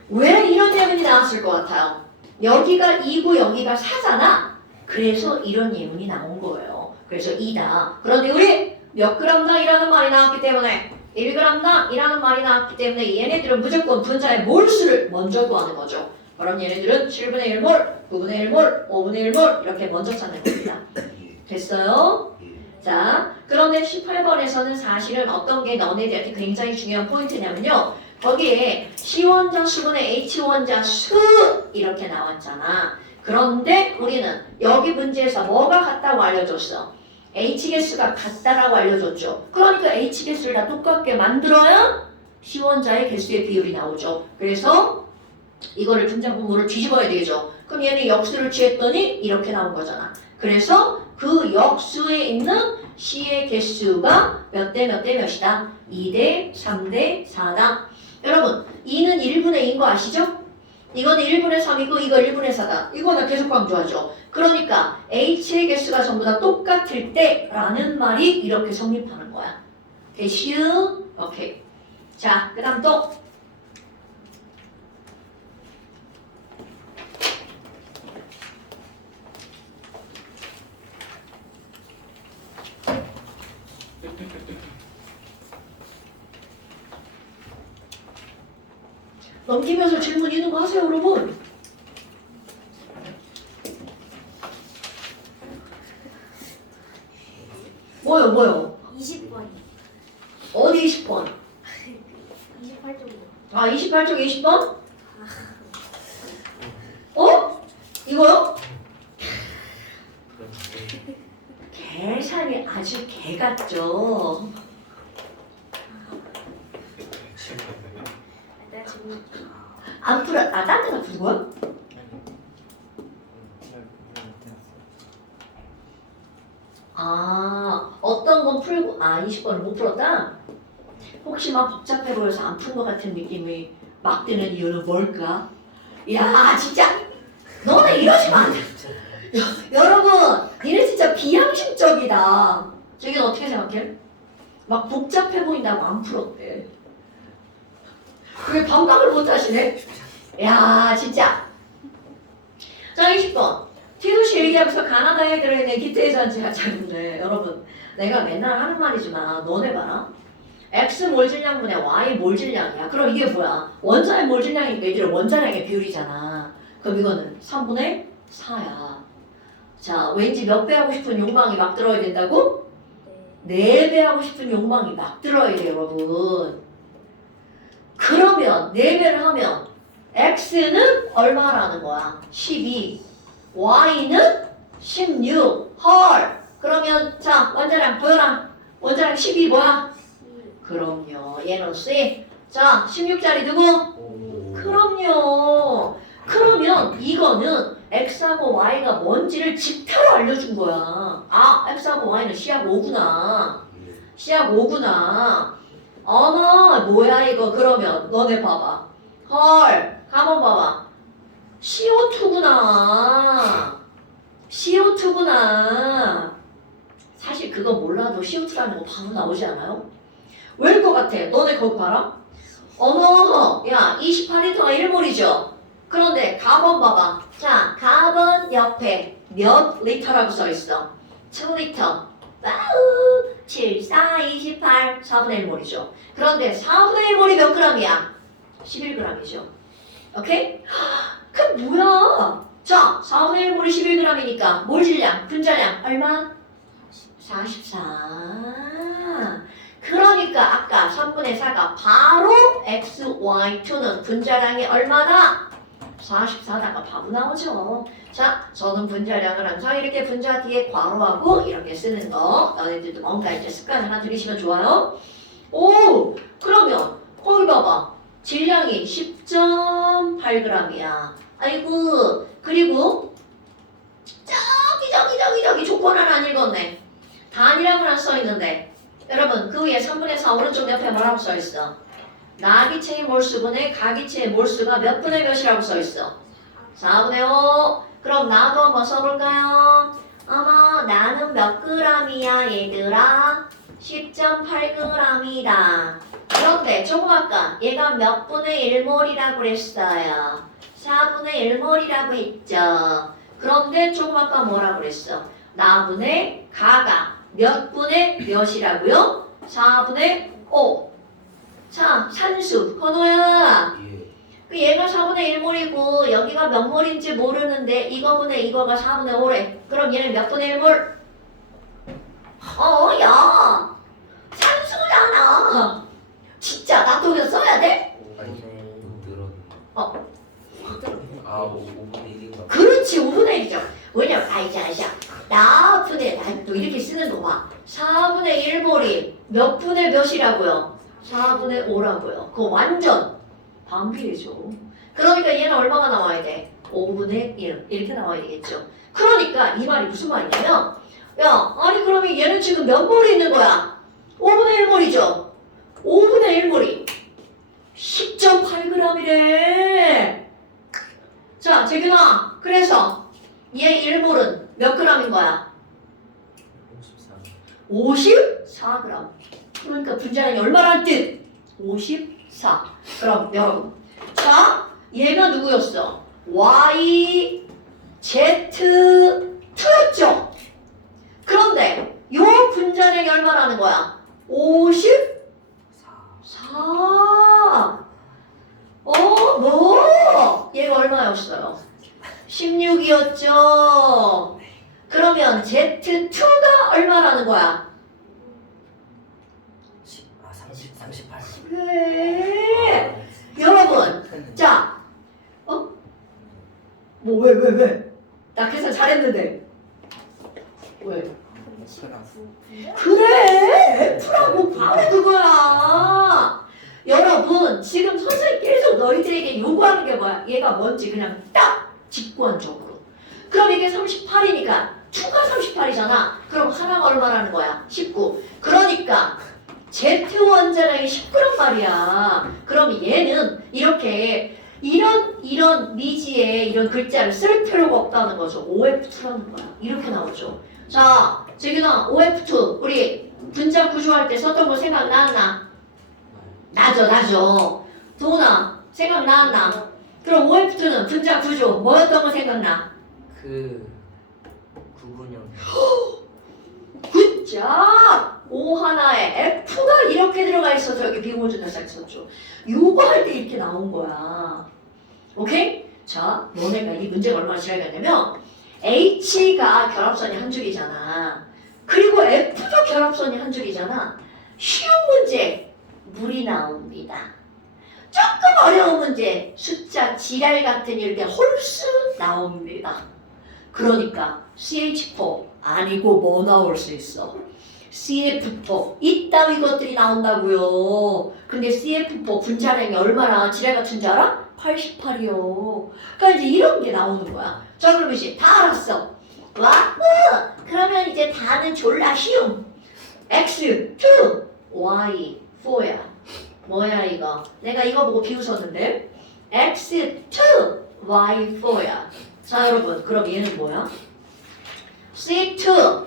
왜 이런 예문이 나왔을 것 같아요? 여기가 2고 여기가 4잖아. 그래서 이런 예문이 나온 거예요. 그래서 2다. 그런데 우리 몇 g당이라는 말이 나왔기 때문에 1g당이라는 말이 나왔기 때문에 얘네들은 무조건 분자의 몰수를 먼저 구하는 거죠. 그럼 얘네들은 7분의 1몰, 9분의 1몰, 5분의 1몰 이렇게 먼저 찾는 겁니다. 됐어요? 자, 그런데 18번에서는 사실은 어떤 게 너네들한테 굉장히 중요한 포인트냐면요. 거기에 C원자 수분의 H원자 수 이렇게 나왔잖아. 그런데 우리는 여기 문제에서 뭐가 같다고 알려줬어? H개수가 같다라고 알려줬죠. 그러니까 H개수를 다 똑같게 만들어야 C원자의 개수의 비율이 나오죠. 그래서 이거를 분자분모를 뒤집어야 되죠. 그럼 얘는 역수를 취했더니 이렇게 나온 거잖아. 그래서 그 역수에 있는 C의 개수가 몇 대 몇 대 몇이다? 2대 3대 4다. 여러분 2는 1분의 2인 거 아시죠? 이거는 1분의 3이고 이거 1분의 4다. 이거는 계속 강조하죠. 그러니까 H의 개수가 전부 다 똑같을 때 라는 말이 이렇게 성립하는 거야. 됐슈? 오케이. 자, 그 다음 또 넘기면서 질문 있는 거 하세요, 여러분. 뭐요? 20번. 어디 20번? 28점. 아, 28쪽 20번? 이거요? 계산이 아주 개 같죠? 내가 지금 안 풀어, 딴 데가 푸는 거야? 어떤 건 풀고, 20번을 못 풀었다? 혹시 막 복잡해 보여서 안 푼 것 같은 느낌이 막 드는 이유는 뭘까? 야, 진짜! 너네 이러시면 안 돼! 여러분, 니네 진짜 비양심적이다. 저긴 어떻게 생각해? 막 복잡해 보인다고 안 풀었대. 왜 반박을 못 하시네? 야, 진짜. 자, 20번. 티도시 얘기하면서 가나다에 들어있는 기태의 잔치가 작은데, 여러분, 내가 맨날 하는 말이지만, 너네 봐라. X 몰질량분의 Y 몰질량이야. 그럼 이게 뭐야? 원자의 몰질량이니까 얘들은 원자량의 비율이잖아. 그럼 이거는 3분의 4야. 자, 왠지 몇 배 하고 싶은 욕망이 막 들어야 된다고? 4배 하고 싶은 욕망이 막 들어야 돼, 여러분. 그러면 4배를 하면 X는 얼마라는 거야? 12. Y는 16. 헐. 그러면 자, 원자량 보여라. 원자량 12 뭐야? 그럼요. 얘는 C. 자, 16짜리 누구? 그럼요. 그러면 이거는 X하고 Y가 뭔지를 직타로 알려준 거야. X하고 Y는 C하고 O구나. C하고 O구나. 어머, 뭐야 이거. 그러면 너네 봐봐. 헐, 가만 봐봐. CO2구나. CO2구나. 사실 그거 몰라도 CO2라는 거 바로 나오지 않아요? 왜일 것 같아? 너네 거기 봐라. 어머, 야, 28리터가 1몰이죠? 그런데 가번 봐봐. 자, 가번 옆에 몇 리터라고 써있어? 2리터. 와우! 7, 4, 28, 4분의 1몰이죠. 그런데 4분의 1몰이 몇 g이야? 11g이죠. 오케이? 그 뭐야? 자, 4분의 1 몰이 11g이니까 몰 질량, 분자량 얼마? 44. 그러니까 아까 3분의 4가 바로 XY2는 분자량이 얼마다? 44다가 바로 나오죠. 자, 저는 분자량을 항상 이렇게 분자 뒤에 괄호하고 이렇게 쓰는 거. 너네들도 뭔가 이제 습관 하나 들이시면 좋아요. 오, 그러면 거기 봐봐. 질량이 10.8g이야. 아이고, 그리고 저기 조건 하나 안 읽었네. 단위라고는 안 써있는데 여러분 그 위에 3분의 4 오른쪽 옆에 뭐라고 써있어? 나기체의 몰수분의 가기체의 몰수가 몇 분의 몇이라고 써있어? 4분의 5. 그럼 나도 한번 써볼까요? 어머 나는 몇 g이야 얘들아? 10.8g이다. 그런데 조금 아까 얘가 몇 분의 1몰이라고 그랬어요? 4분의 1몰이라고 했죠. 그런데 조금 아까 뭐라고 그랬어? 나분의 가가 몇 분의 몇이라고요? 4분의 5. 자, 산수. 현호야. 예. 그 얘가 4분의 1몰이고 여기가 몇 몰인지 모르는데 이거분의 이거가 4분의 5래. 그럼 얘는 몇 분의 1몰? 야. 산수잖아. 진짜 납독에서 써야 돼? 아니 늘었네. 어. 아 5분의 1인가? 그렇지 5분의 1이죠. 왜냐면 아이자 나분의 또 이렇게 쓰는 거 봐. 4분의 1몰이 몇 분의 몇이라고요? 4분의 5라고요. 그거 완전 반비례죠. 그러니까 얘는 얼마가 나와야 돼? 5분의 1 이렇게 나와야 되겠죠. 그러니까 이 말이 무슨 말이냐면 야 아니 그러면 얘는 지금 몇 몰이 있는 거야? 5분의 1몰이죠. 5분의 1몰이 10.8g이래. 자 재균아 그래서 얘 1몰은 몇 g인 거야? 54g. 그러니까 분자량이 얼마라는 뜻? 54. 그럼 여러분 자 얘가 누구였어? Y, Z, 2였죠? 그런데 요 분자량이 얼마라는 거야? 54. 뭐? 얘가 얼마였어요? 16이었죠? 그러면 Z2가 얼마라는 거야? 38. 그래. 여러분, 자, 뭐 왜? 나 계산 잘했는데. 왜? 그래, F라고 바로 그거야. 여러분, 지금 선생님 계속 너희들에게 요구하는 게 뭐야? 얘가 뭔지 그냥 딱 직관적으로. 그럼 이게 38이니까 2가 38이잖아. 그럼 하나가 얼마라는 거야? 19. 그러니까 Z 원자량이 19란 말이야. 그럼 얘는 이렇게 이런 미지에 이런 글자를 쓸 필요가 없다는 거죠. OF2라는 거야. 이렇게 나오죠. 자, 재균아, OF2 우리 분자 구조할 때 썼던 거 생각났나? 나죠. 도훈아, 생각났나? 그럼 OF2는 분자 구조 뭐였던 거 생각나? 그 구분형. 굿잡! O 하나에 F가 이렇게 들어가 있어서 여기 비공유전자 있었죠. 요거 할 때 이렇게 나온 거야. 오케이? 자, 너네가 이 문제가 얼마나 싫어하겠냐면 H가 결합선이 한 줄이잖아. 그리고 F도 결합선이 한 줄이잖아. 쉬운 문제 물이 나옵니다. 조금 어려운 문제 숫자 지랄 같은 이렇게 홀수 나옵니다. 그러니까 CH4 아니고 뭐 나올 수 있어? CF4 이따위 것들이 나온다고요. 근데 CF4 분자량이 얼마나 지랄 같은 줄 알아? 88이요. 그러니까 이제 이런 게 나오는 거야. 자 그럼 이제 다 알았어. 와, 그러면 이제 다는 졸라 쉬움. X2, Y, 4야. 뭐야 이거? 내가 이거 보고 비웃었는데 X2, Y, 4야. 자 여러분 그럼 얘는 뭐야? C2,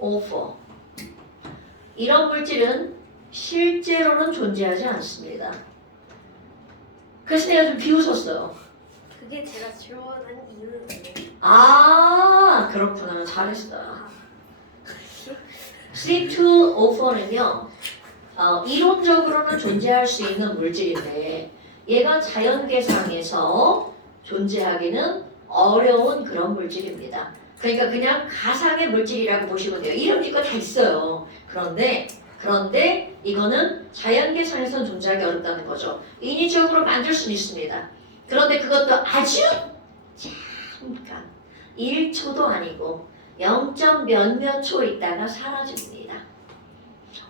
O4. 이런 물질은 실제로는 존재하지 않습니다. 그래서 내가 좀 비웃었어요. 그게 제가 지원한 이유인데. 아 그렇구나. 잘했어. C2O4는요 이론적으로는 존재할 수 있는 물질인데 얘가 자연계상에서 존재하기는 어려운 그런 물질입니다. 그러니까 그냥 가상의 물질이라고 보시면 돼요. 이름 있고 다 있어요. 그런데 이거는 자연계상에서는 존재하기 어렵다는 거죠. 인위적으로 만들 수는 있습니다. 그런데 그것도 아주 잠깐 1초도 아니고 0점 몇몇 초 있다가 사라집니다.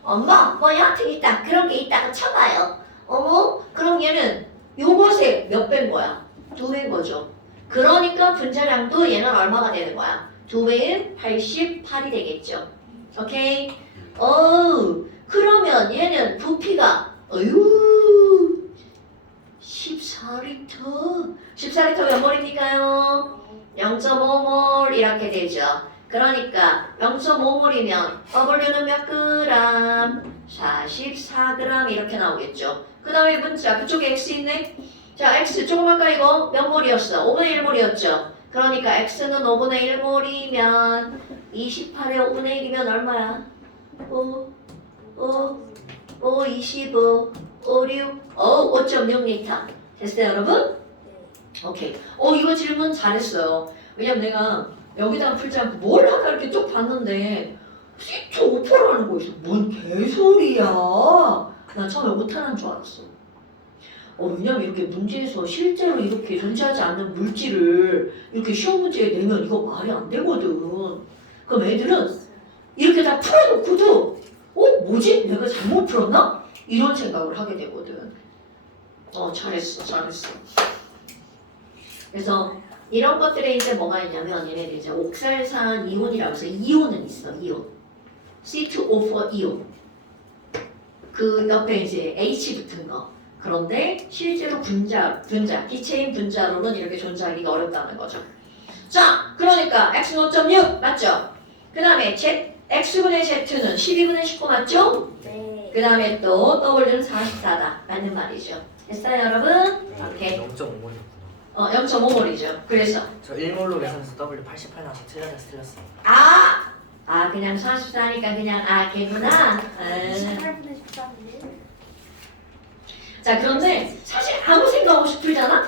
엄마 뭐 여하튼 있다 그런 게 있다가 쳐봐요. 어머 그럼 얘는 요것에 몇 배인 거야? 2배인 거죠. 그러니까 분자량도 얘는 얼마가 되는 거야? 2배인 88이 되겠죠. 오케이? 그러면 얘는 부피가 14리터 14리터 몇 몰입니까요? 0.5몰 이렇게 되죠. 그러니까 0.5몰이면 W는 몇 그램? 44g 이렇게 나오겠죠. 그 다음에 문자 그쪽에 X 있네? 자 X 조그맣까 이거 몇 몰이었어? 5분의 1몰이었죠. 그러니까 X는 5분의 1몰이면 28에 5분의 1이면 얼마야? 5, 25, 5, 6, 5.6리터. 됐어요, 여러분? 오케이. 이거 질문 잘했어요. 왜냐면 내가 여기다가 풀지 않고 뭘 하다 이렇게 쭉 봤는데 10.5%라는 거 있어. 뭔 개소리야. 난 처음에 못하는 줄 알았어. 왜냐면 이렇게 문제에서 실제로 이렇게 존재하지 않는 물질을 이렇게 시험 문제에 내면 이거 말이 안 되거든. 그럼 애들은 이렇게 다 풀어놓고도 뭐지? 내가 잘못 풀었나? 이런 생각을 하게 되거든. 잘했어. 그래서 이런 것들에 이제 뭐가 있냐면 얘네들 이제 옥살산 이온이라고 해서 이온은 있어. 이온. C2O4 이온. 그 옆에 이제 H 붙은 거. 그런데 실제로 분자, 기체인 분자로는 이렇게 존재하기가 어렵다는 거죠. 자, 그러니까 X 5.6 맞죠? 그 다음에 X분의 Z는 12분의 19 맞죠? 네. 그 다음에 또 W는 44다. 맞는 말이죠. 됐어요, 여러분? 오케이. 0.5몰이었구나. 0.5몰이죠. 그래서 저 1몰로 계산해서 W 88 나와서 틀렸어. 그냥 44니까 그냥 걔구나. 18분의 13일. 자, 그런데 사실 아무 생각 없이 풀잖아?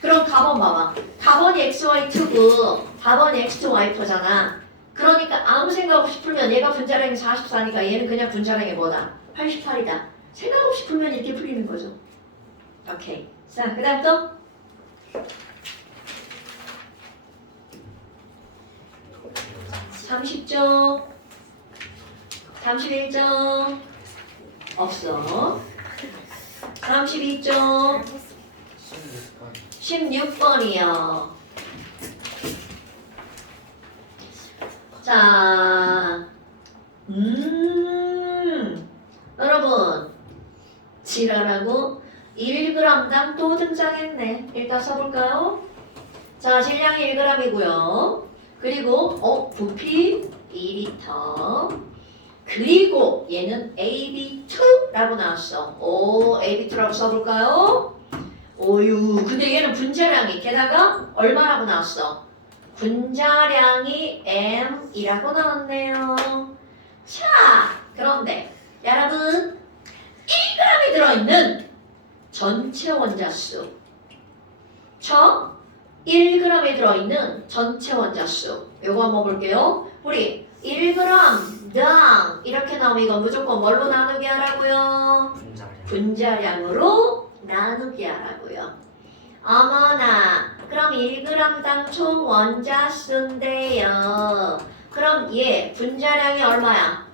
그럼 가번 봐봐. 가번이 XY2고 가번이 X2Y4잖아. 그러니까 아무 생각 없이 풀면 얘가 분자량이 44니까 얘는 그냥 분자량이 뭐다? 88이다. 생각 없이 풀면 이렇게 풀리는 거죠. 오케이. 자, 그 다음 또? (30점) 31점 없어. 32점 16번이요. 자, 여러분 지랄하고 1g당 또 등장했네. 일단 써볼까요? 자, 질량이 1g이고요. 그리고 부피 2리터. 그리고 얘는 AB2라고 나왔어. AB2라고 써볼까요? 근데 얘는 분자량이 게다가 얼마라고 나왔어? 분자량이 M이라고 나왔네요. 자, 그런데 여러분 1g이 들어있는 전체 원자수 1g에 들어있는 전체 원자수 요거 한번 볼게요. 우리 1g당 이렇게 나오면 이거 무조건 뭘로 나누게 하라고요? 분자량으로 나누게 하라고요. 어머나, 그럼 1g당 총 원자수인데요. 그럼 얘 분자량이 얼마야?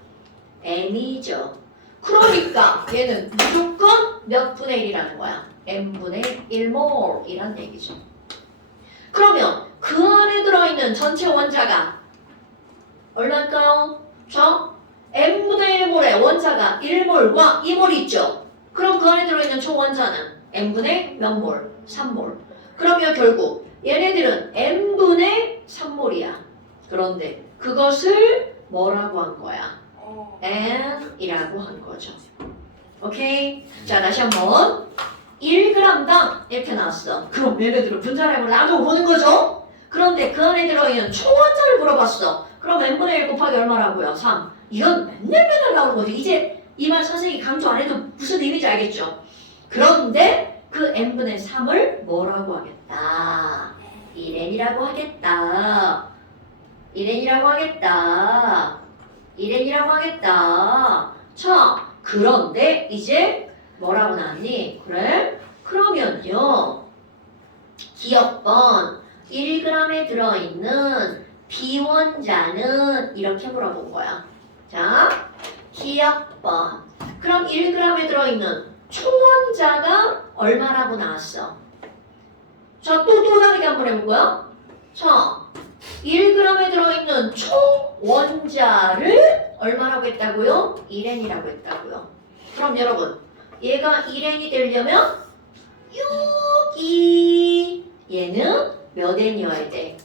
M이죠. 그러니까 얘는 무조건 몇 분의 1이라는 거야? M분의 1몰이란 얘기죠. 그러면 그 안에 들어있는 전체 원자가 얼마일까요? M분의 1몰의 원자가 1몰과 2몰이 있죠. 그럼 그 안에 들어있는 총 원자는 M분의 몇 몰? 3몰. 그러면 결국 얘네들은 M분의 3몰이야. 그런데 그것을 뭐라고 한 거야? M이라고 한 거죠. 오케이? 자, 다시 한번 1g당 이렇게 나왔어. 그럼 얘네들은 분자량을 나누어 보는 거죠? 그런데 그 안에 들어있는 총 원자를 물어봤어. 그럼 M분의 1 곱하기 얼마라고요? 3. 이건 맨날 나오는 거죠. 이제 이 말 선생님이 강조 안 해도 무슨 의미인지 알겠죠? 그런데 그 그 n분의 3을 뭐라고 하겠다? 1n이라고 하겠다. 1n이라고 하겠다. 1n이라고 하겠다. 자, 그런데 이제 뭐라고 나왔니? 그래? 그러면요. 기억번 1g에 들어있는 비원자는 이렇게 물어본 거야. 자, 기억번. 그럼 1g에 들어있는 초원자가 얼마라고 나왔어? 자, 또 다르게 한번 해볼 거야. 자, 1g에 들어있는 초원자를 얼마라고 했다고요? 1n이라고 했다고요. 그럼 여러분, 얘가 1n이 되려면 6이 얘는 몇 n이어야 돼?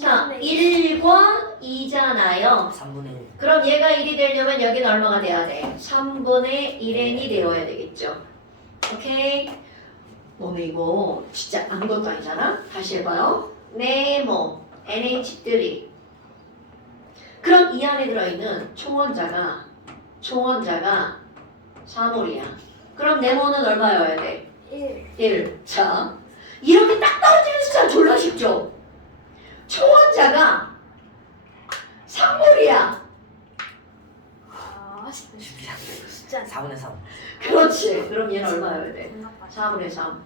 자, 1과 2잖아요. 3분의 1. 그럼 얘가 1이 되려면 여기는 얼마가 돼야 돼? 3분의 1n이 되어야 되겠죠. 오케이? 너네 이거 진짜 아무것도 아니잖아? 다시 해봐요. 네모 NH3. 그럼 이 안에 들어있는 초원자가 4몰이야. 그럼 네모는 얼마여야 돼? 1. 1. 자, 이렇게 딱 떨어지는 숫자 졸라 쉽죠? 초원자가 3몰이야. 아, 쉽지 않네. 진짜 4분의 3. 그렇지. 그럼 얘는 얼마여야 돼? 겁나 빠져. 4분의 3.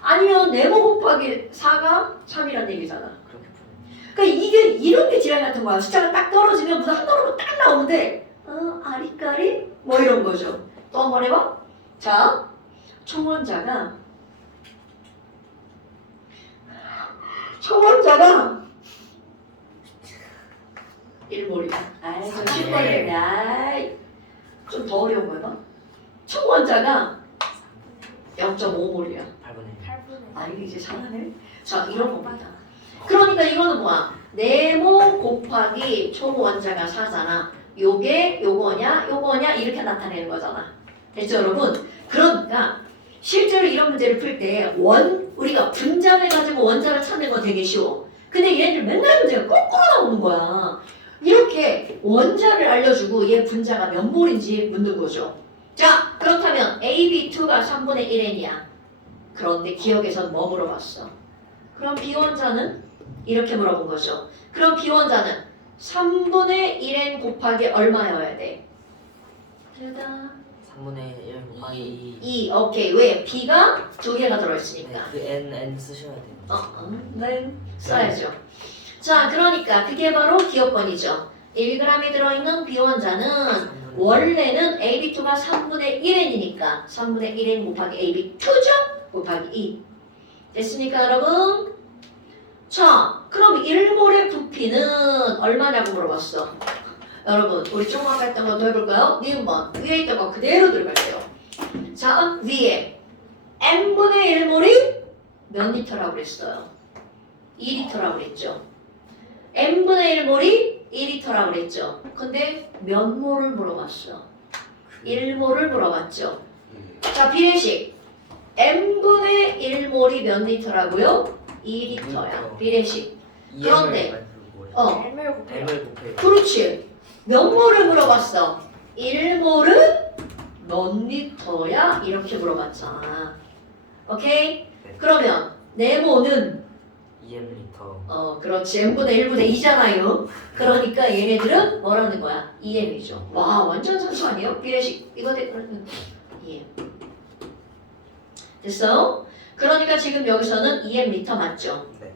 아니면 네모 곱하기 4가 3이란 얘기잖아. 그렇게 푸는. 그러니까 이게 이런 게 지랄 같은 거야. 숫자가 딱 떨어지면 무슨 한 떨어로 딱 나오는데 아리까리 뭐 이런 거죠. 또 한 번 해봐. 자, 초원자가 1몰이야. 아이 좀 쉽게 했네. 아이 좀 더 어려운 거 해봐. 초원자가 0.5몰이야. 8분의 1. 8분의 아니 이제 잘하네. 자 이런 겁니다. 그러니까 이거는 뭐야? 네모 곱하기 초원자가 4잖아. 요게 요거냐 이렇게 나타내는 거잖아. 됐죠 여러분? 그러니까 실제로 이런 문제를 풀 때 우리가 분자해가지고 원자를 찾는 거 되게 쉬워. 근데 얘네들 맨날 문제가 거꾸로 나오는 거야. 이렇게 원자를 알려주고 얘 분자가 몇 몰인지 묻는 거죠. 자 그렇다면 AB2가 3분의 1n이야. 그런데 기억에선 뭐 물어봤어? 그럼 비원자는? 이렇게 물어본 거죠. 그럼 비원자는 3분의 1n 곱하기 얼마여야 돼? 짜잔. 3분의 1 곱하기 2. 오케이. 왜? b가 두 개가 들어있으니까. 그 n 쓰셔야 돼요. 네. 써야죠. 자, 그러니까 그게 바로 기억번이죠. 1g에 들어있는 비원자는 원래는 AB2가 3분의 1n이니까 3분의 1n 곱하기 AB2죠? 곱하기 2. 됐습니까, 여러분? 자, 그럼 1몰의 부피는 얼마냐고 물어봤어. 여러분, 우리 조금 아까 했던 거 더 해볼까요? 니은번 위에 있던 거 그대로 들어갈게요. 자, 위에 n분의 1몰이 몇 리터라고 그랬어요? 2리터라고 그랬죠. n분의 1몰이 2리터라고 그랬죠. 근데 몇 몰을 물어봤어? 1몰을 물어봤죠. 자, 비례식 n분의 1몰이 몇 리터라고요? 2리터야. 비례식. 그런데, M을 곱해요. m을 곱해요. 그렇지. 몇 몰을 물어봤어? 1몰은 몇 리터야? 이렇게 물어봤잖아. 오케이? 네. 그러면 네모는 2ml. 그렇지. n분의 1분의 2잖아요. 그러니까 얘네들은 뭐라는 거야? 2m이죠. 와, 완전 산수 아니에요? 비례식. 이거 2m. 됐어? 그러니까 지금 여기서는 2ml 맞죠? 네.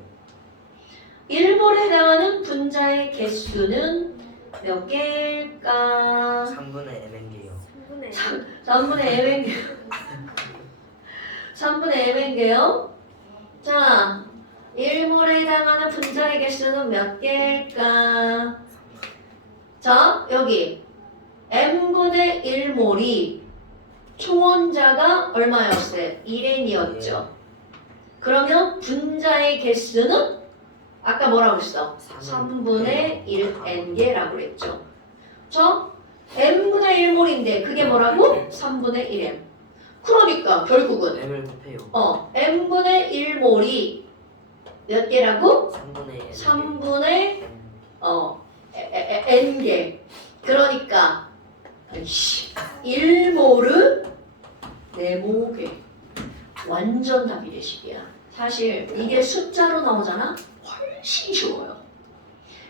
1몰에 해당하는 분자의 개수는 몇 개일까? 3분의 mn개요. 3분의 3분의 mn개. 3분의 mn개요. 자, 1몰에 해당하는 분자의 개수는 몇 개일까? 자, 여기 m분의 1몰이 초원자가 얼마였어요? 1n이었죠. 그러면 분자의 개수는 아까 뭐라고 했어? 3분의 1n개라고 그랬죠. 저 n분의 1몰인데 그게 뭐라고? 3분의 1n. 그러니까 결국은 m을 곱해요. n분의 1몰이 몇 개라고? 3분의 3분의 n개. 그러니까 1몰은 네모개. 완전 다 비례식이야. 사실 이게 숫자로 나오잖아? 훨씬 쉬워요.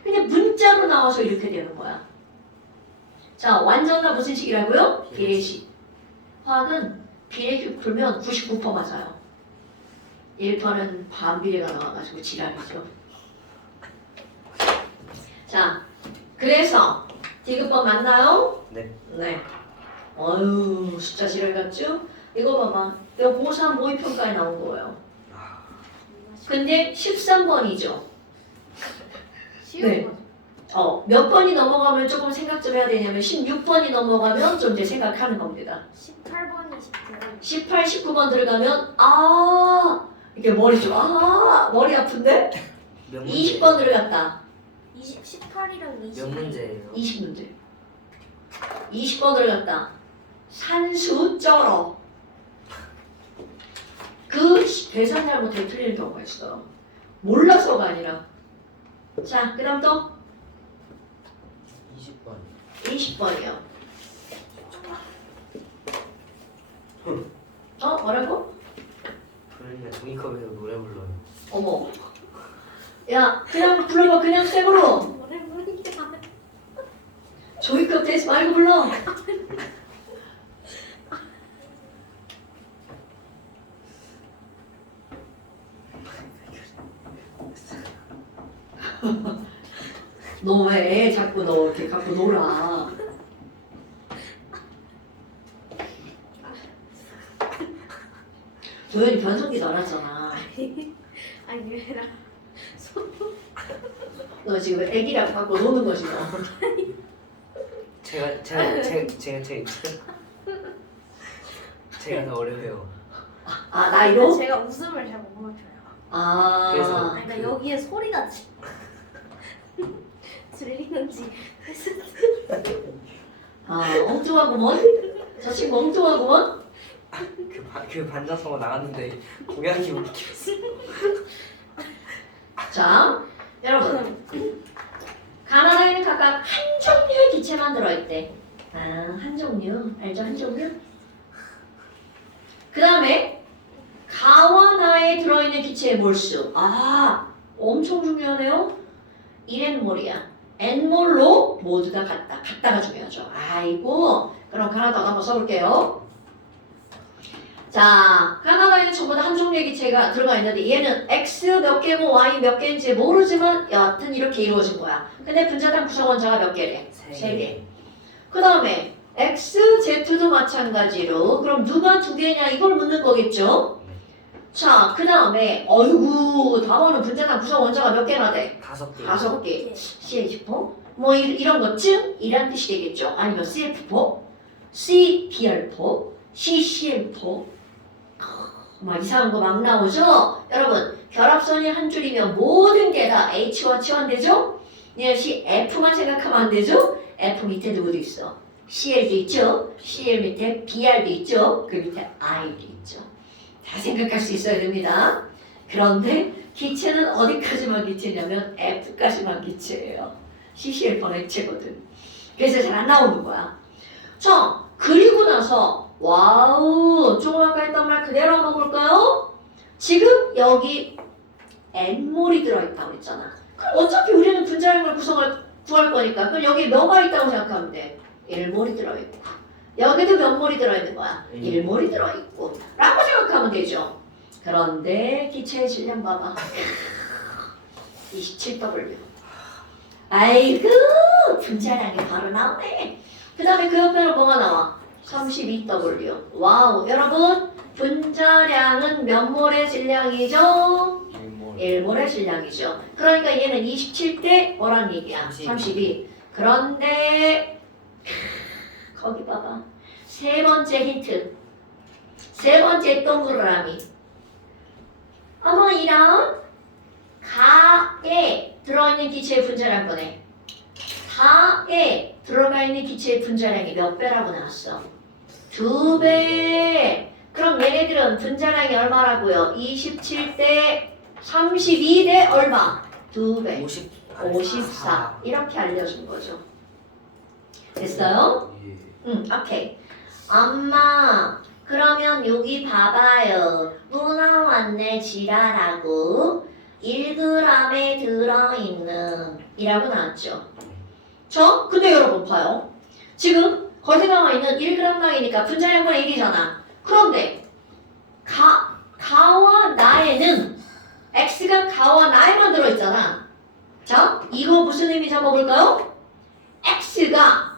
근데 문자로 나와서 이렇게 되는 거야. 자, 완전 다 무슨 식이라고요? 비례식. 화학은 비례식 풀면 99% 맞아요. 1%는 반비례가 나와가지고 지랄이죠. 자, 그래서 디귿번 맞나요? 네. 네. 어휴, 숫자 지랄 같죠? 이거 봐봐. 이거 고3 모의평가에 나온 거예요. 근데 13번이죠. 쉬운 네. 거죠. 몇 번이 넘어가면 조금 생각 좀 해야 되냐면 16번이 넘어가면 좀 이제 생각하는 겁니다. 18번이 19번. 18, 19번 들어가면 이렇게 머리 아픈데? 몇 문제? 20번 들어갔다. 18이랑 20. 몇 문제예요? 20문제. 20번 들어갔다. 산수 쩔어. 그 계산 잘못해 틀리는 경우가 있어. 몰라서가 아니라. 자, 그 다음 또 20번. 20번이요. 뭐라고? 그러면 종이컵에서 노래 불러요. 어머. 야, 그냥 불러봐. 그냥 생으로. 노래 부르니까 종이컵 대지 말고 불러. 너 왜 자꾸 너 이렇게 갖고 놀아? 도현이 변성기 넣어놨잖아. 아니 아니라 너 지금 애기랑 갖고 노는 거지 너. 제가 더 어려워요. 나이로? 제가 웃음을 잘 못 맞춰요. 그래서 그러니까 여기에 소리가 들리는지 엉뚱하구먼? 저 친구 엉뚱하구먼? 그 반장성어 나갔는데 고양이 웃겼어. 자, 여러분. 가나다에는 각각 한 종류의 기체만 들어있대. 한 종류. 알죠? 한 종류? 그 다음에 가와 나에 들어있는 기체의 몰수. 엄청 중요하네요. 1N몰이야. N몰로 모두 다 같다. 같다가 중요하죠. 아이고. 그럼 가나다가 한번 써볼게요. 자, 가나다에는 전부 다 한 종류의 기체가 들어가 있는데 얘는 X 몇 개고 Y 몇 개인지 모르지만 여하튼 이렇게 이루어진 거야. 근데 분자당 구성 원자가 몇 개래? 3개. 그 다음에 X, Z도 마찬가지로 그럼 누가 2개냐 이걸 묻는 거겠죠? 자, 그 다음에 어이구 다원은 분자당 구성 원자가 몇 개나 돼? 5개. 5개. CH4? 뭐 이런 것쯤? 이란 뜻이 되겠죠? 아니면 CF4? CBr4? CCl4? 막 이상한 거 막 나오죠? 여러분 결합선이 한 줄이면 모든 게 다 H와 치환되죠? 이 역시 F만 생각하면 안 되죠? F 밑에 누구도 있어? CL도 있죠? CL 밑에 BR도 있죠? 그 밑에 I도 있죠. 다 생각할 수 있어야 됩니다. 그런데 기체는 어디까지만 기체냐면 F까지만 기체예요. CCl4는 액체거든. 그래서 잘 안 나오는 거야. 자, 그리고 나서 와우, 조금 아까 했던 말 그대로 한번 볼까요? 지금 여기 N몰이 들어있다고 했잖아. 그럼 어차피 우리는 분자량을 구할 거니까 그럼 여기 뭐가 있다고 생각하면 돼? 1몰이 들어있고 여기도 몇 몰이 들어있는 거야? 1몰이 들어있고 라고 생각하면 되죠. 그런데 기체의 질량 봐봐. 27W. 아이고 분자량이 바로 나오네. 그 다음에 그 옆에는 뭐가 나와? 32W. 와우. 여러분 분자량은 몇 몰의 질량이죠? 1몰의 질량이죠. 그러니까 얘는 27대 뭐란 얘기야? 32. 그런데 거기 봐봐. 세 번째 힌트. 세 번째 동그라미. 어머 이런 가에 들어있는 기체의 분자량 거네. 가에 들어가 있는 기체의 분자량이 몇 배라고 나왔어? 2배. 그럼 얘네들은 분자량이 얼마라고요? 27대 32대 얼마? 2배. 54. 이렇게 알려준 거죠. 됐어요? 예. 오케이. 엄마, 그러면 여기 봐봐요. 또 나왔네 지랄하고 1g에 들어있는 이라고 나왔죠. 근데 여러분 봐요. 지금 거기 나와 있는 1g당이니까 분자량분의 1이잖아. 그런데 가와 나에는 x가 가와 나에만 들어있잖아. 자, 이거 무슨 의미인지 한번 볼까요? x가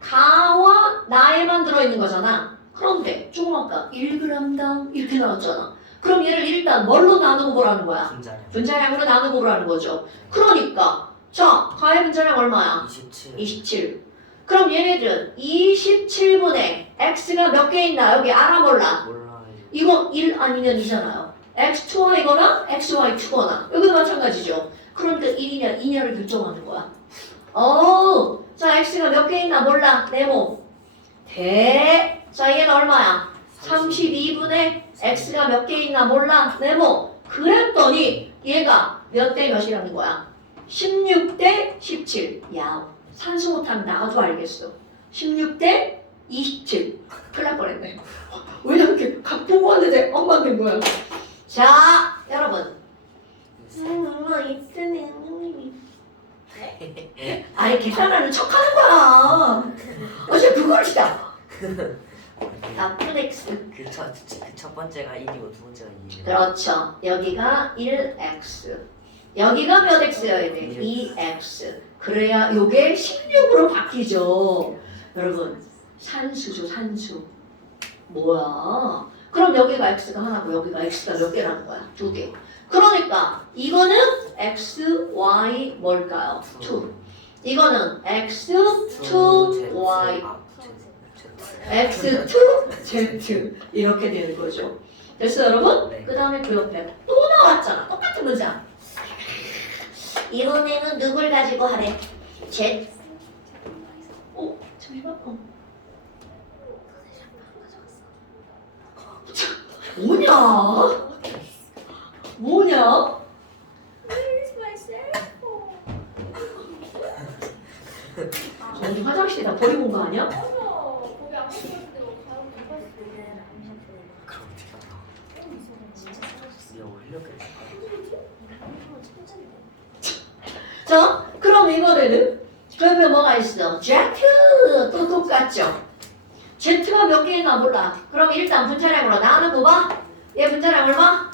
가와 나에만 들어있는 거잖아. 그런데 조금 아까 1g당 이렇게 나왔잖아. 그럼 얘를 일단 뭘로 나누고 보라는 거야? 분자량 분자량으로 나누고 보라는 거죠. 그러니까 자, 가의 분자량 얼마야? 27 27. 그럼 얘네들은 27분의 x가 몇 개 있나? 여기 알아 몰라? 몰라요. 이거 1 아니면 2잖아요. x2y거나 xy2거나 여기도 마찬가지죠. 그러니까 1이냐 2냐를 결정하는 거야. 자 x가 몇 개 있나 몰라. 네모. 자 얘는 얼마야? 32분의 x가 몇 개 있나 몰라. 네모. 그랬더니 얘가 몇 대 몇이라는 거야? 16대 17. 야, 산수 못하면 나도 알겠어. 16대 27. 큰일 날 뻔했네. 왜 이렇게 각 보고 왔는데 엉망 된 거야? 자, 여러분. 엄마 이때는 아니 계산하는 척하는 거야. 어제 그걸 진짜. 나쁜 x. 첫 번째가 1이고 두 번째가 2. 그렇죠. 여기가 1x. 여기가 몇 x여야 돼? 2x. 그래야 요게 16으로 바뀌죠. 여러분, 산수죠, 산수. 뭐야? 그럼 여기가 x가 하나고 여기가 x가 몇 개라는 거야? 2개. 그러니까 이거는 x, y 뭘까요? 2. 이거는 x, 2, y, x, 2, z 이렇게 되는 거죠. 됐어 여러분? 네. 그 다음에 그 옆에 또 나왔잖아. 똑같은 문장. 이번에는 누굴 가지고 하래? z. 잠시만. 뭐냐? 뭐냐? 저기 화장실에다 버리고 온 거 아니야? 그럼 어떻게 알아? 이거 올려볼게. 자, 그럼 이번에는 그러면 뭐가 있어? Z 또 똑같죠? Z가 몇 개나 몰라. 그럼 일단 분자량으로 나누고 봐. 얘 분자량 얼마?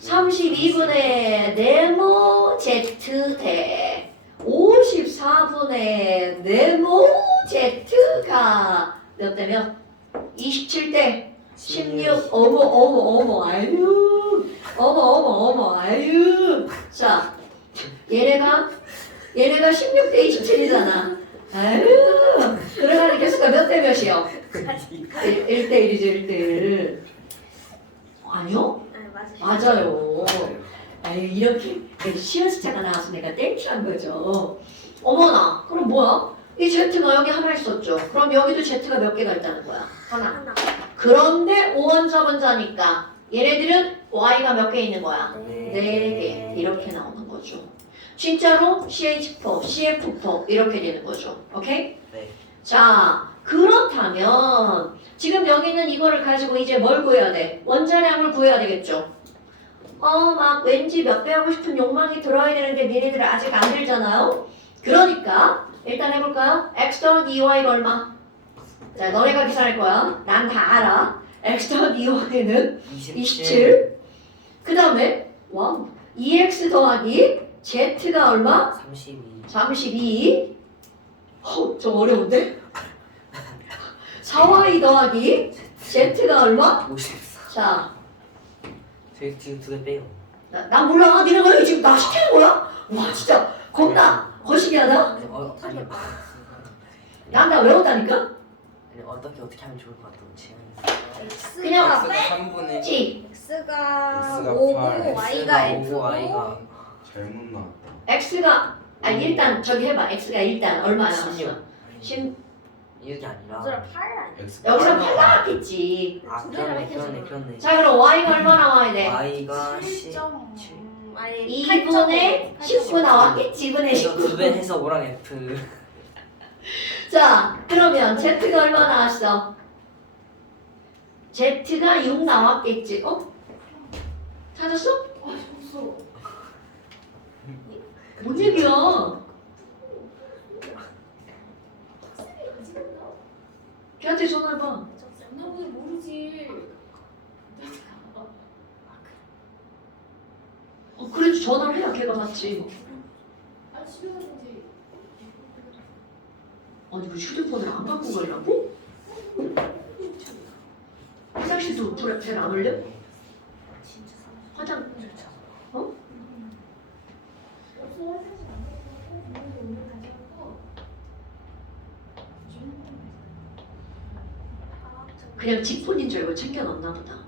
32분의 네모 Z 대 54분의 네모 Z가 몇 대면? 27대 16. 어머 아유. 자, 얘네가 16대 27이잖아. 아유, 그러가는 개수가 몇 대 몇이요? 1대 1이죠, 1대 1. 아니요? 맞아요. 아유, 이렇게 시험 숫자가 나와서 내가 땡큐한 거죠. 어머나, 그럼 뭐야? 이 Z가 여기 하나 있었죠. 그럼 여기도 Z가 몇 개가 있다는 거야? 하나. 그런데 5원자분자니까 얘네들은 Y가 몇 개 있는 거야? 4개. 이렇게 나오는 거죠. 진짜로 CH4, CF4 이렇게 되는 거죠. 오케이? 네. 자, 그렇다면 지금 여기는 이거를 가지고 이제 뭘 구해야 돼? 원자량을 구해야 되겠죠. 막 왠지 몇 배 하고 싶은 욕망이 들어야 되는데 니네들은 아직 안 들잖아요. 그러니까 일단 해볼까요? x 더하기 2y가 얼마? 자, 너네가 계산할 거야. 난 다 알아. x 더하기 2y는 27. 그 다음에 2x 더하기 z가 얼마? 32. 좀 어려운데? 4y 더하기 z가 얼마? 54. 자, 저희 지금 두 개 빼요. 난 몰라. 니네가 왜 지금 나 시키는 거야? 와, 진짜 겁나 거시기하다. 아니, 난 다 외웠다니까? 아니 어떻게 하면 좋을 것 같다고 제안했어요. 그냥 X가 3분의 지 X가 X가 5고 팔, Y가 X가 F고 Y가 잘못 나왔다. x가 일단 저기 해봐. x가 일단 얼마 나왔어? 16. 10. 이게 아니라. 맞아 8 아니야? X 여기서 8 나왔겠지. 아 그러네. 자, 그럼 y가 얼마 나와야 돼? Y가 7점 7. 아니 2분의 19 나왔겠지. 2분의 이거 19. 2배 해서 O랑 F. 자, 그러면 z가 얼마 나왔어? Z가 6 나왔겠지. 찾았어? 없어. 뭔 얘기야? 걔한테 전화해봐. 장난감이 모르지. 그래도 전화를 해야 걔가 받지. 아 집에 가는지. 아니 그 휴대폰을 안 갖고 가려고? 화장실도 불안 올려? 진짜 화장 없어 화장실 안 가고 오늘 가져가고. 그냥 직폰인 줄 알고 챙겨놨나 보다.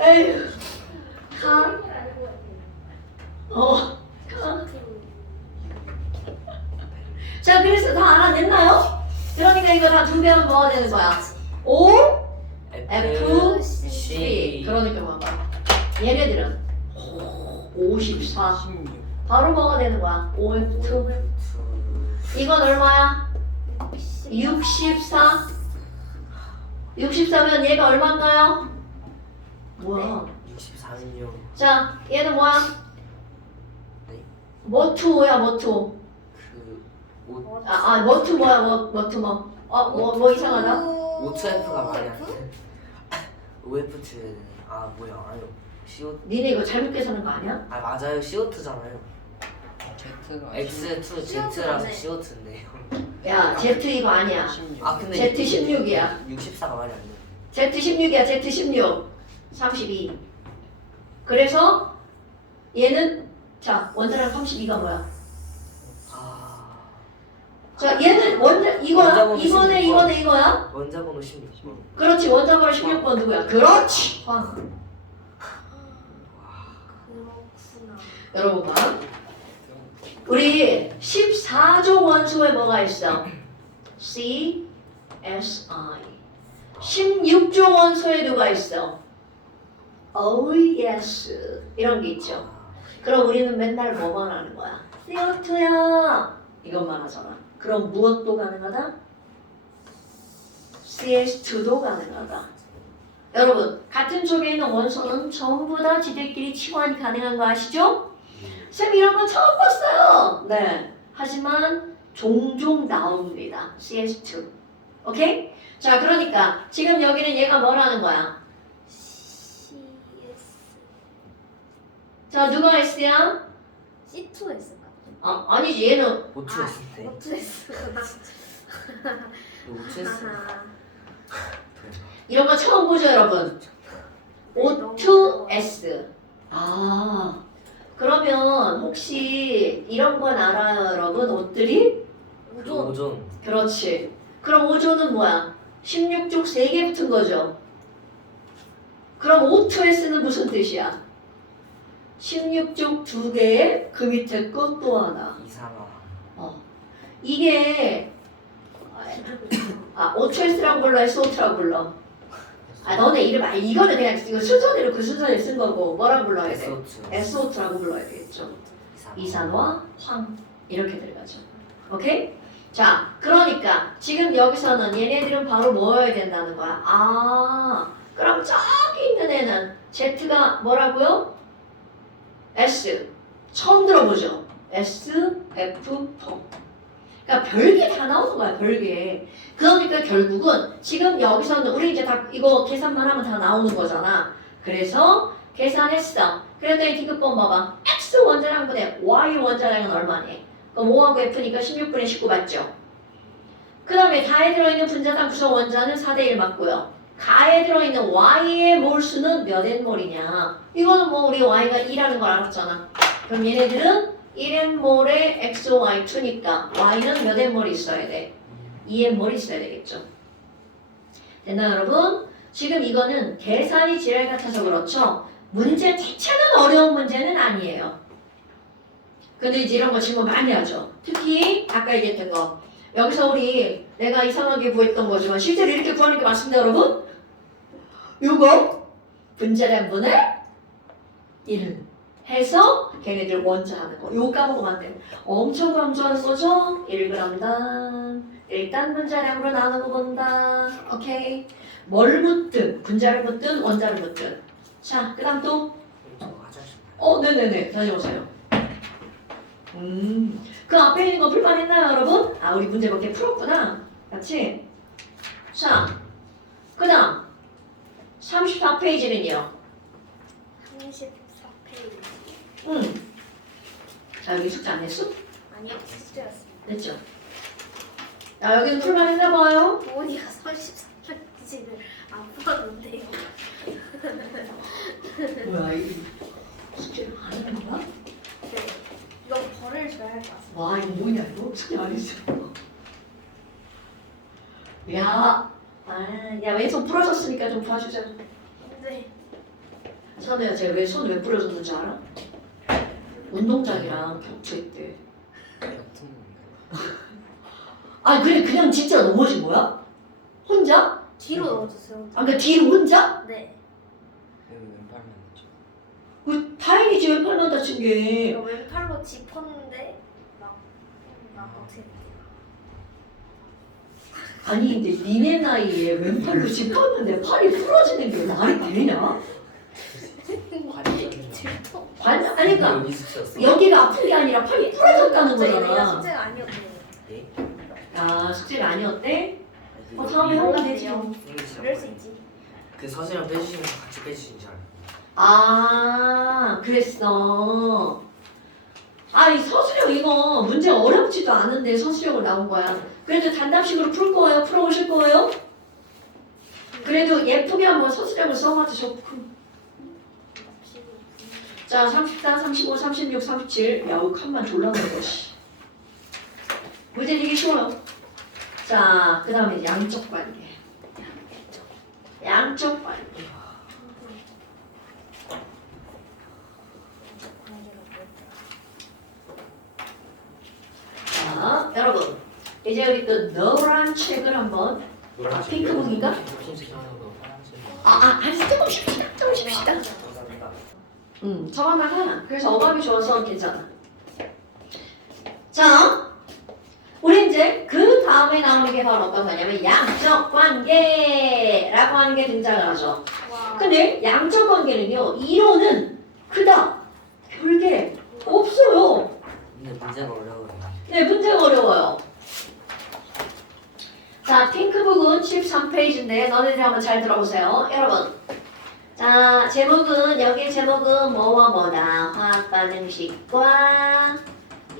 에휴 가. 가. 자 그래서 다 알아냈나요? 그러니까 이거 다 두 배하면 뭐가 되는 거야? O, F, C. 그러니까 봐봐. 얘네들은 54. 16. 바로 뭐가 되는 거야? OF2. 이건 얼마야? 64. 64면 얘가 얼마인가요? 뭐야? 64는요. 자, 얘는 뭐야? 네. 뭐투 뭐야, 뭐투? 그 오, 뭐투 뭐야, 뭐투 뭐? 뭐 이상하다? O2F가 말이 안 돼. OF2는 뭐야? 아니요. CO 니네 이거 잘못 계산한 거 아니야? 맞아요. CO2잖아요. Z가 X2 Z라서 CO2네. CO2인데요. 야, Z 이거 아니야. 16. 근데 Z16이야. 64가 말이 안 돼. Z16이야, Z16. 32. 그래서 얘는 자, 원자량 32가 뭐야? 자, 얘는 이거야. 원자번호 이번에 16번. 이거야. 원자번호 16번. 그렇지, 원자번호 16번 누구야? 그렇지. 황. 그렇구나. 여러분 봐. 우리 14조 원소에 뭐가 있어? C, S, I. 16조 원소에 누가 있어? O, yes. 이런 게 있죠. 그럼 우리는 맨날 뭐만 하는 거야? CO2야. 이것만 하잖아. 그럼 무엇도 가능하다? CS2도 가능하다. 여러분, 같은 쪽에 있는 원소는 전부 다 지들끼리 치환이 가능한 거 아시죠? 쌤 이런 거 처음 봤어요. 네. 하지만 종종 나옵니다. CS2. 오케이? 자, 그러니까 지금 여기는 얘가 뭐라는 거야? CS 자, 누가 S야? C2S가. 아니지. 얘는 O2S인데. 어쩌했어. O2S. 이런 거 처음 보죠, 여러분? O2S. 그러면 혹시 이런 건 알아요, 여러분? 옷들이? 오존. 그렇지. 그럼 오존은 뭐야? 16쪽 3개 붙은 거죠. 그럼 O2S는 무슨 뜻이야? 16쪽 2개에 그 밑에 것 또 하나. 이산화. 이게 O2S라고 불러, SO2라고 불러. 너네 이름 이거는 그냥 이거 순서대로 그 순서에 쓴 거고 뭐라고 불러야 돼? SO2. SO2라고 불러야 되겠죠. 이산화, 황 이렇게 들어가죠. 오케이? 자, 그러니까 지금 여기서는 얘네들은 바로 뭐여야 된다는 거야? 그럼 저기 있는 애는 Z가 뭐라고요? S. 처음 들어보죠? S, F, 펑. 그러니까 별게 다 나오는 거야, 별게. 그러니까 결국은 지금 여기서는 우리 이제 다 이거 계산만 하면 다 나오는 거잖아. 그래서 계산했어. 그랬더니 디귿번 봐봐. X 원자량분의 Y 원자량은 얼마니? 그럼 5하고 F니까 16분의 19 맞죠? 그 다음에 가에 들어있는 분자당 구성 원자는 4대1 맞고요. 가에 들어있는 Y의 몰수는 몇 N몰이냐? 이거는 뭐 우리 Y가 2라는 걸 알았잖아. 그럼 얘네들은 1N몰에 XOY2니까 Y는 몇 N몰이 있어야 돼? 2N몰이 있어야 되겠죠. 됐나요, 여러분? 지금 이거는 계산이 지랄 같아서 그렇죠. 문제 자체는 어려운 문제는 아니에요. 근데 이제 이런 거 질문 많이 하죠. 특히 아까 얘기했던 거. 여기서 우리 내가 이상하게 구했던 거지만 실제로 이렇게 구하는 게 맞습니다, 여러분? 요거 분자량분의 1 해서 걔네들 원자하는 거. 요거 까먹으면 안 돼. 엄청 강조하는 거죠? 1g당. 일단 분자량으로 나누고 본다. 오케이. 뭘 묻든 분자를 묻든 원자를 묻든. 자, 그 다음 또. 저 화장실 가요. 네네네. 다녀오세요. 그 앞에 있는 거 불만했나요, 여러분? 아, 우리 문제 몇 개 풀었구나. 같이. 자, 그 다음 34페이지는요. 34페이지. 자, 여기 숙제 안 했어? 아니요, 숙제였습니다. 됐죠? 자, 여기는 풀만했나봐요. 부모니가 34페이지를 안 풀었는데요. 뭐야, 이거 숙제를 안 하는 거야? 네. 이거 벌을 줘야 할 것 같습니다. 와, 이거 뭐냐, 이거? 숙제 안 했어. 야, 야, 왼손 부러졌으니까 좀 봐주자. 네. 선우야, 제가 왜 부러졌는지 알아? 운동장이랑 격투했대. 같은 아, 그냥 진짜 넘어진 거야? 혼자? 뒤로 넣어주세요. 아, 그러니까 뒤로 혼자? 네. 왼팔만 했죠. 그 다행이지, 왼팔만 다친 게. 이거 왼팔로 짚었는데 막 어떻게 아니, 근데 니네 나이에 왼팔로 짚었는데 팔이 부러지는 게 말이 되냐? 짚어? 아니, 그러니까 여기 숙제였어. 여기가 아픈 게 아니라 팔이 부러졌다는 내가 거잖아. 숙제가 아니었대요. 네? 아, 숙제가 아니었대? 아니, 다음에 이거 하면 되지. 그럴 수 있지. 그 서술형 빼주시면서 같이 빼주시는 줄 알아요. 아, 그랬어. 아, 이 서술형 이거 문제 어렵지도 않은데 서술형으로 나온 거야. 그래도 단답식으로 풀 거예요? 풀어오실 거예요? 그래도 예쁘게 한번 서술형을 써봐도 좋고. 자, 34, 35, 36, 37. 야, 이 칸만 졸라 넓어, 씨. 문제 되게 쉬워요. 자, 그 다음에 양적 관계. 양적 관계. 자, 여러분. 이제 우리 또 노란 책을 한번. 아, 핑크북인가? 흰색 하나도 조금 쉽시다. 조금 쉽시다. 감사합니다. 저만만 하나. 그래서 어감이 좋아서 괜찮아. 자, 우리 이제 그 다음에 나오는 게 바로 어떤 거냐면 양적 관계라고 하는 게 등장을 하죠. 와. 근데 양적 관계는요, 이론은 그닥 별게 없어요. 근데 문제가 어려워요. 네, 문제가 어려워요. 자, 핑크북은 13페이지인데 너네들 한번 잘 들어보세요. 여러분. 자, 제목은 여기 제목은 뭐와 뭐다. 화학 반응식과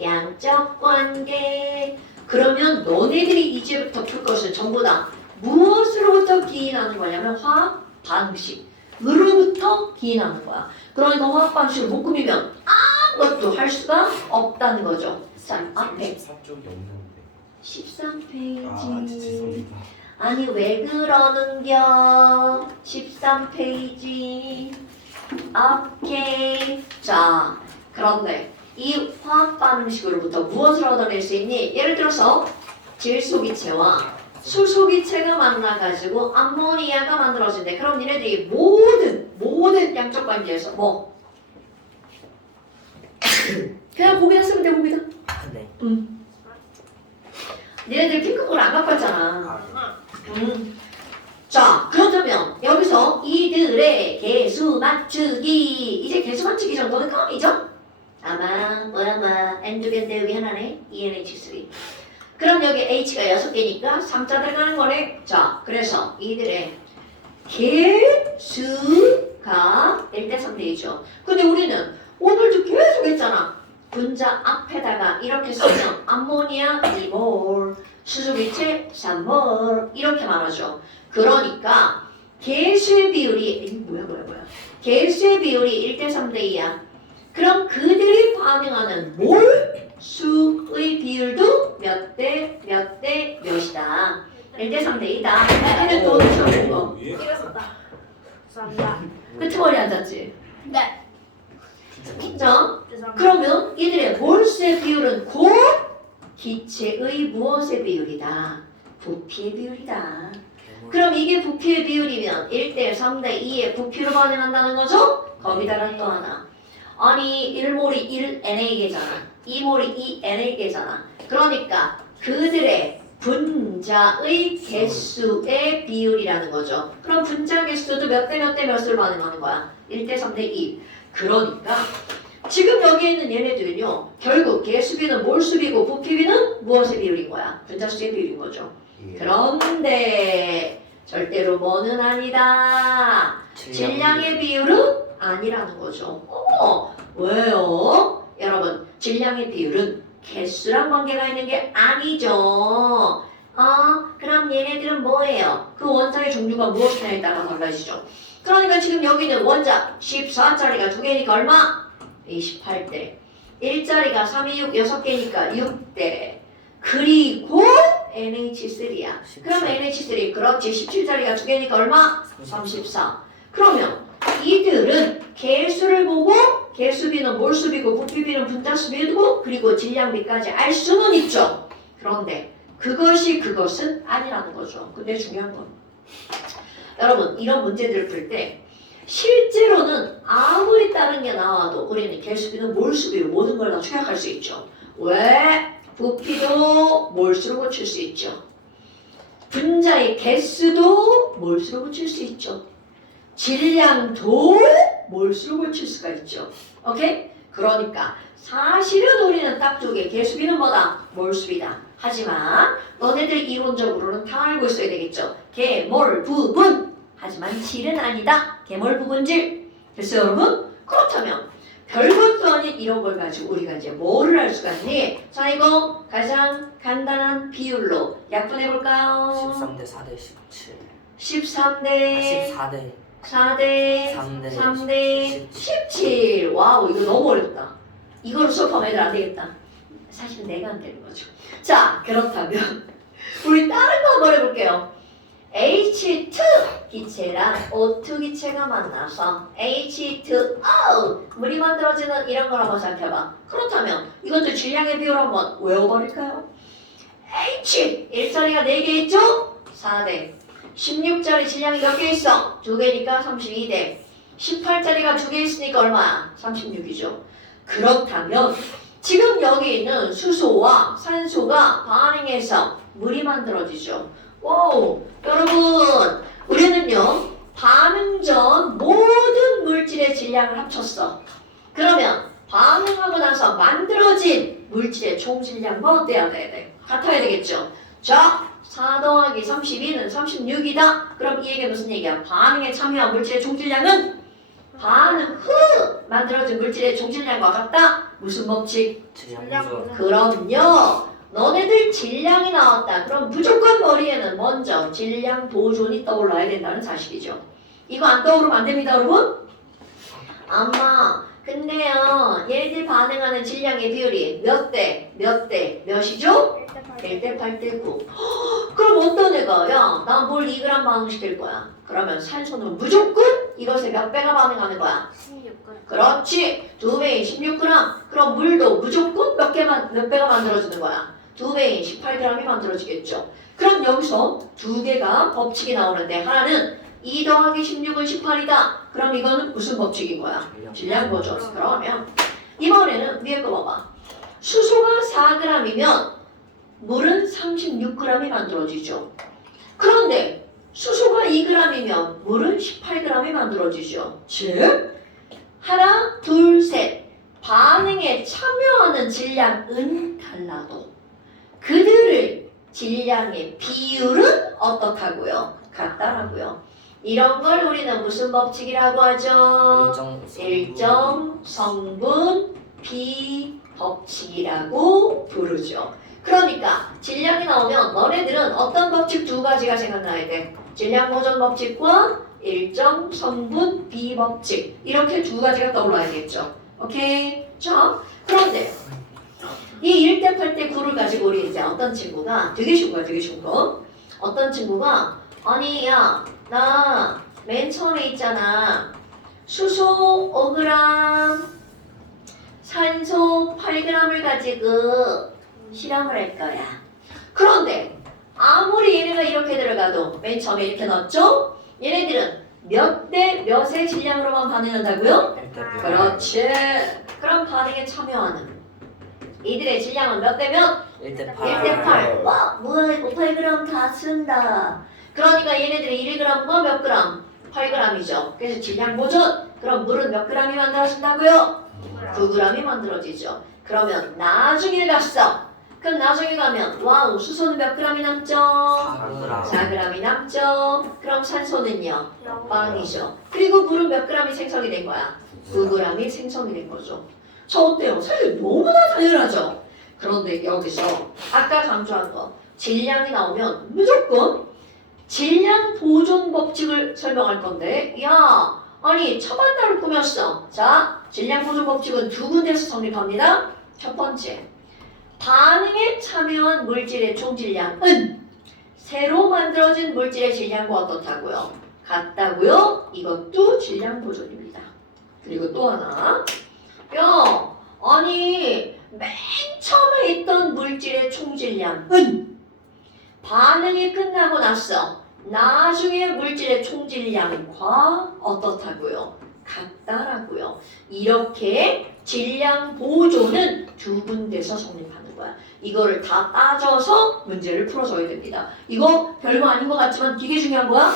양적 관계. 그러면 너네들이 이제부터 풀 것은 전부 다 무엇으로부터 기인하는 거냐면 화학 반응식으로부터 기인하는 거야. 그러니까 화학 반응식을 못 꾸미면 아무것도 할 수가 없다는 거죠. 자, 앞에 34쪽이 없는데. 13페이지. 아, 죄송합니다. 아니 왜 그러는겨? 13페이지. 오케이. 자, 그런데 이 화학 반응식으로부터 무엇을 얻어낼 수 있니? 예를 들어서 질소기체와 수소기체가 만나가지고 암모니아가 만들어진대. 그럼 니네들이 모든 양적 관계에서 뭐? 그냥 거기다 쓰면 돼, 거기다. 네. 니네들 핑크볼 안 갖고 왔잖아. 아, 자, 그렇다면 여기서 이들의 개수 맞추기. 이제 개수 맞추기 정도는 껌이죠? 아마 뭐야 N두개인데 여기 하나네. ENH3. 그럼 여기 H가 6개니까 3자 들어가는 거네. 자, 그래서 이들의 개수가 1대3대이죠. 근데 우리는 오늘도 계속 했잖아. 분자 앞에다가 이렇게 쓰면 암모니아 2몰, 수소기체 3몰 이렇게 말하죠. 그러니까 개수의 비율이 개수의 비율이 1대3대2야. 그럼 그들이 반응하는 몰수의 비율도 몇 대 몇이다. 1대3대2다. 얘는 또 어디서 거? 이랬었다. 죄송합니다. 끄트머리 앉았지? 네. 자, 죄송합니다. 그러면 이들의 몰수의 비율은 곧 기체의 무엇의 비율이다? 부피의 비율이다. 그럼 이게 부피의 비율이면 1대 3대 2의 부피로 반응한다는 거죠? 거기다가 또 하나. 아니 1몰이 1NA계잖아. 2몰이 2NA계잖아. 그러니까 그들의 분자의 개수의 비율이라는 거죠. 그럼 분자 개수도 몇 대 몇 대 몇을 반응하는 거야? 1대 3대 2. 그러니까 지금 여기 있는 얘네들은요. 결국 개수비는 몰수비고 부피비는 무엇의 비율인 거야? 분자수의 비율인 거죠. 예. 그런데 절대로 뭐는 아니다. 질량의 비율은 아니라는 거죠. 왜요? 여러분, 질량의 비율은 개수랑 관계가 있는 게 아니죠. 그럼 얘네들은 뭐예요? 그 원자의 종류가 무엇이냐에 따라 달라지죠. 그러니까 지금 여기는 원자 14짜리가 2개니까 얼마? 28대. 1짜리가 3, 2, 6, 6개니까 6대. 그리고 NH3야. 그럼 NH3, 그렇지. 17짜리가 2개니까 얼마? 34. 그러면 이들은 개수를 보고 개수비는 몰수비고 부피비는 분자수비고 그리고 질량비까지 알 수는 있죠. 그런데 그것은 아니라는 거죠. 근데 중요한 건 여러분 이런 문제들을 풀 때 실제로는 아무리 다른 게 나와도 우리는 개수비는 몰수비로 모든 걸 다 추격할 수 있죠. 왜? 부피도 몰수로 고칠 수 있죠. 분자의 개수도 몰수로 고칠 수 있죠. 질량도 몰수로 고칠 수가 있죠. 오케이? 그러니까 사실은 우리는 딱 두 개. 개수비는 뭐다? 몰수비다. 하지만 너네들 이론적으로는 다 알고 있어야 되겠죠. 개몰 부분. 하지만 질은 아니다. 개몰 부분질. 됐어요 여러분? 그렇다면 별것도 아닌 이런 걸 가지고 우리가 이제 뭐를 할 수가 있니? 자 이거 가장 간단한 비율로 약분해볼까요? 13대 4대 17. 13대 14대 4대 3대 3대 17. 와우 이거 너무 어렵다. 이거로 수업하면 애들 안 되겠다. 사실 내가 안 되는 거죠. 자 그렇다면 우리 다른 거 한번 해볼게요. H2 기체랑 O2 기체가 만나서 H2O 물이 만들어지는 이런 걸 한번 살펴봐. 그렇다면 이것도 질량의 비율 한번 외워버릴까요? H 1짜리가 4개 있죠? 4대 16짜리 질량이 몇 개 있어? 2개니까 32대 18짜리가 2개 있으니까 얼마야? 36이죠. 그렇다면 지금 여기 있는 수소와 산소가 반응해서 물이 만들어지죠. 오, 여러분 우리는요 반응 전 모든 물질의 질량을 합쳤어. 그러면 반응하고 나서 만들어진 물질의 총 질량과 어때야 돼? 같아야 되겠죠. 자 4 더하기 32는 36이다. 그럼 이 얘기가 무슨 얘기야? 반응에 참여한 물질의 총 질량은 반응 후 만들어진 물질의 총 질량과 같다. 무슨 법칙? 질량 구조. 그럼요. 너네들 질량이 나왔다. 그럼 무조건 머리에는 먼저 질량 보존이 떠올라야 된다는 사실이죠. 이거 안 떠오르면 안 됩니다, 여러분. 아마 근데요, 얘네들 반응하는 질량의 비율이 몇 대 몇이죠? 1대 8대 9. 그럼 어떤 애가 야, 나 뭘 2g 반응시킬 거야. 그러면 산소는 무조건 이것의 몇 배가 반응하는 거야? 16g. 그렇지. 2배인 16g. 그럼 물도 무조건 몇 배가 만들어지는 거야? 2배인 18g이 만들어지겠죠. 그럼 여기서 두 개가 법칙이 나오는데 하나는 2 더하기 16은 18이다. 그럼 이거는 무슨 법칙인 거야? 질량 보존. 그러면 이번에는 위에 거 봐봐. 수소가 4g이면 물은 36g이 만들어지죠. 그런데 수소가 2g이면 물은 18g이 만들어지죠. 즉 하나, 둘, 셋 반응에 참여하는 질량은 달라도 그들의 질량의 비율은 어떻다고요? 같다라고요. 이런 걸 우리는 무슨 법칙이라고 하죠? 일정 성분 비법칙이라고 부르죠. 그러니까 질량이 나오면 너네들은 어떤 법칙 두 가지가 생각나야 돼? 질량 보존 법칙과 일정 성분 비법칙 이렇게 두 가지가 떠올라야겠죠. 오케이? 자, 그런데 이 1대 8대 9를 가지고 우리 이제 어떤 친구가 되게 쉬운 거 어떤 친구가 아니 야 나 맨 처음에 있잖아 수소 5g 산소 8g을 가지고 실험을 할 거야. 그런데 아무리 얘네가 이렇게 들어가도 맨 처음에 이렇게 넣었죠? 얘네들은 몇 대 몇의 질량으로만 반응한다고요? 1대 그렇지. 그럼 반응에 참여하는 이들의 질량은 몇 대 몇? 1대 1대 8. 와, 뭐야 이거 8g 다 쓴다. 그러니까 얘네들이 1g과 몇 g? 8g이죠. 그래서 질량 보존. 그럼 물은 몇 g이 만들어진다고요? 9g이 만들어지죠. 그러면 나중에 갔어. 그럼 나중에 가면 와우 수소는 몇 g이 남죠? 4g 4g이 남죠. 그럼 산소는요? 영. 빵이죠. 그리고 물은 몇 g이 생성이 된 거야? 9g이 생성이 된 거죠. 저 어때요? 사실 너무나 당연하죠. 그런데 여기서 아까 강조한 거 질량이 나오면 무조건 질량 보존 법칙을 설명할 건데 야 아니 처반나를 꾸몄어. 자 질량 보존 법칙은 두 군데에서 성립합니다. 첫 번째 반응에 참여한 물질의 총질량은 새로 만들어진 물질의 질량과 어떻다고요? 같다고요? 이것도 질량 보존입니다. 그리고 또 하나 야 아니 맨 처음에 있던 물질의 총질량은 반응이 끝나고 나서 나중에 물질의 총질량과 어떻다고요? 같다라고요. 이렇게 질량 보존은 두 군데서 성립하는 거야. 이거를 다 따져서 문제를 풀어줘야 됩니다. 이거 별거 아닌 것 같지만 되게 중요한 거야.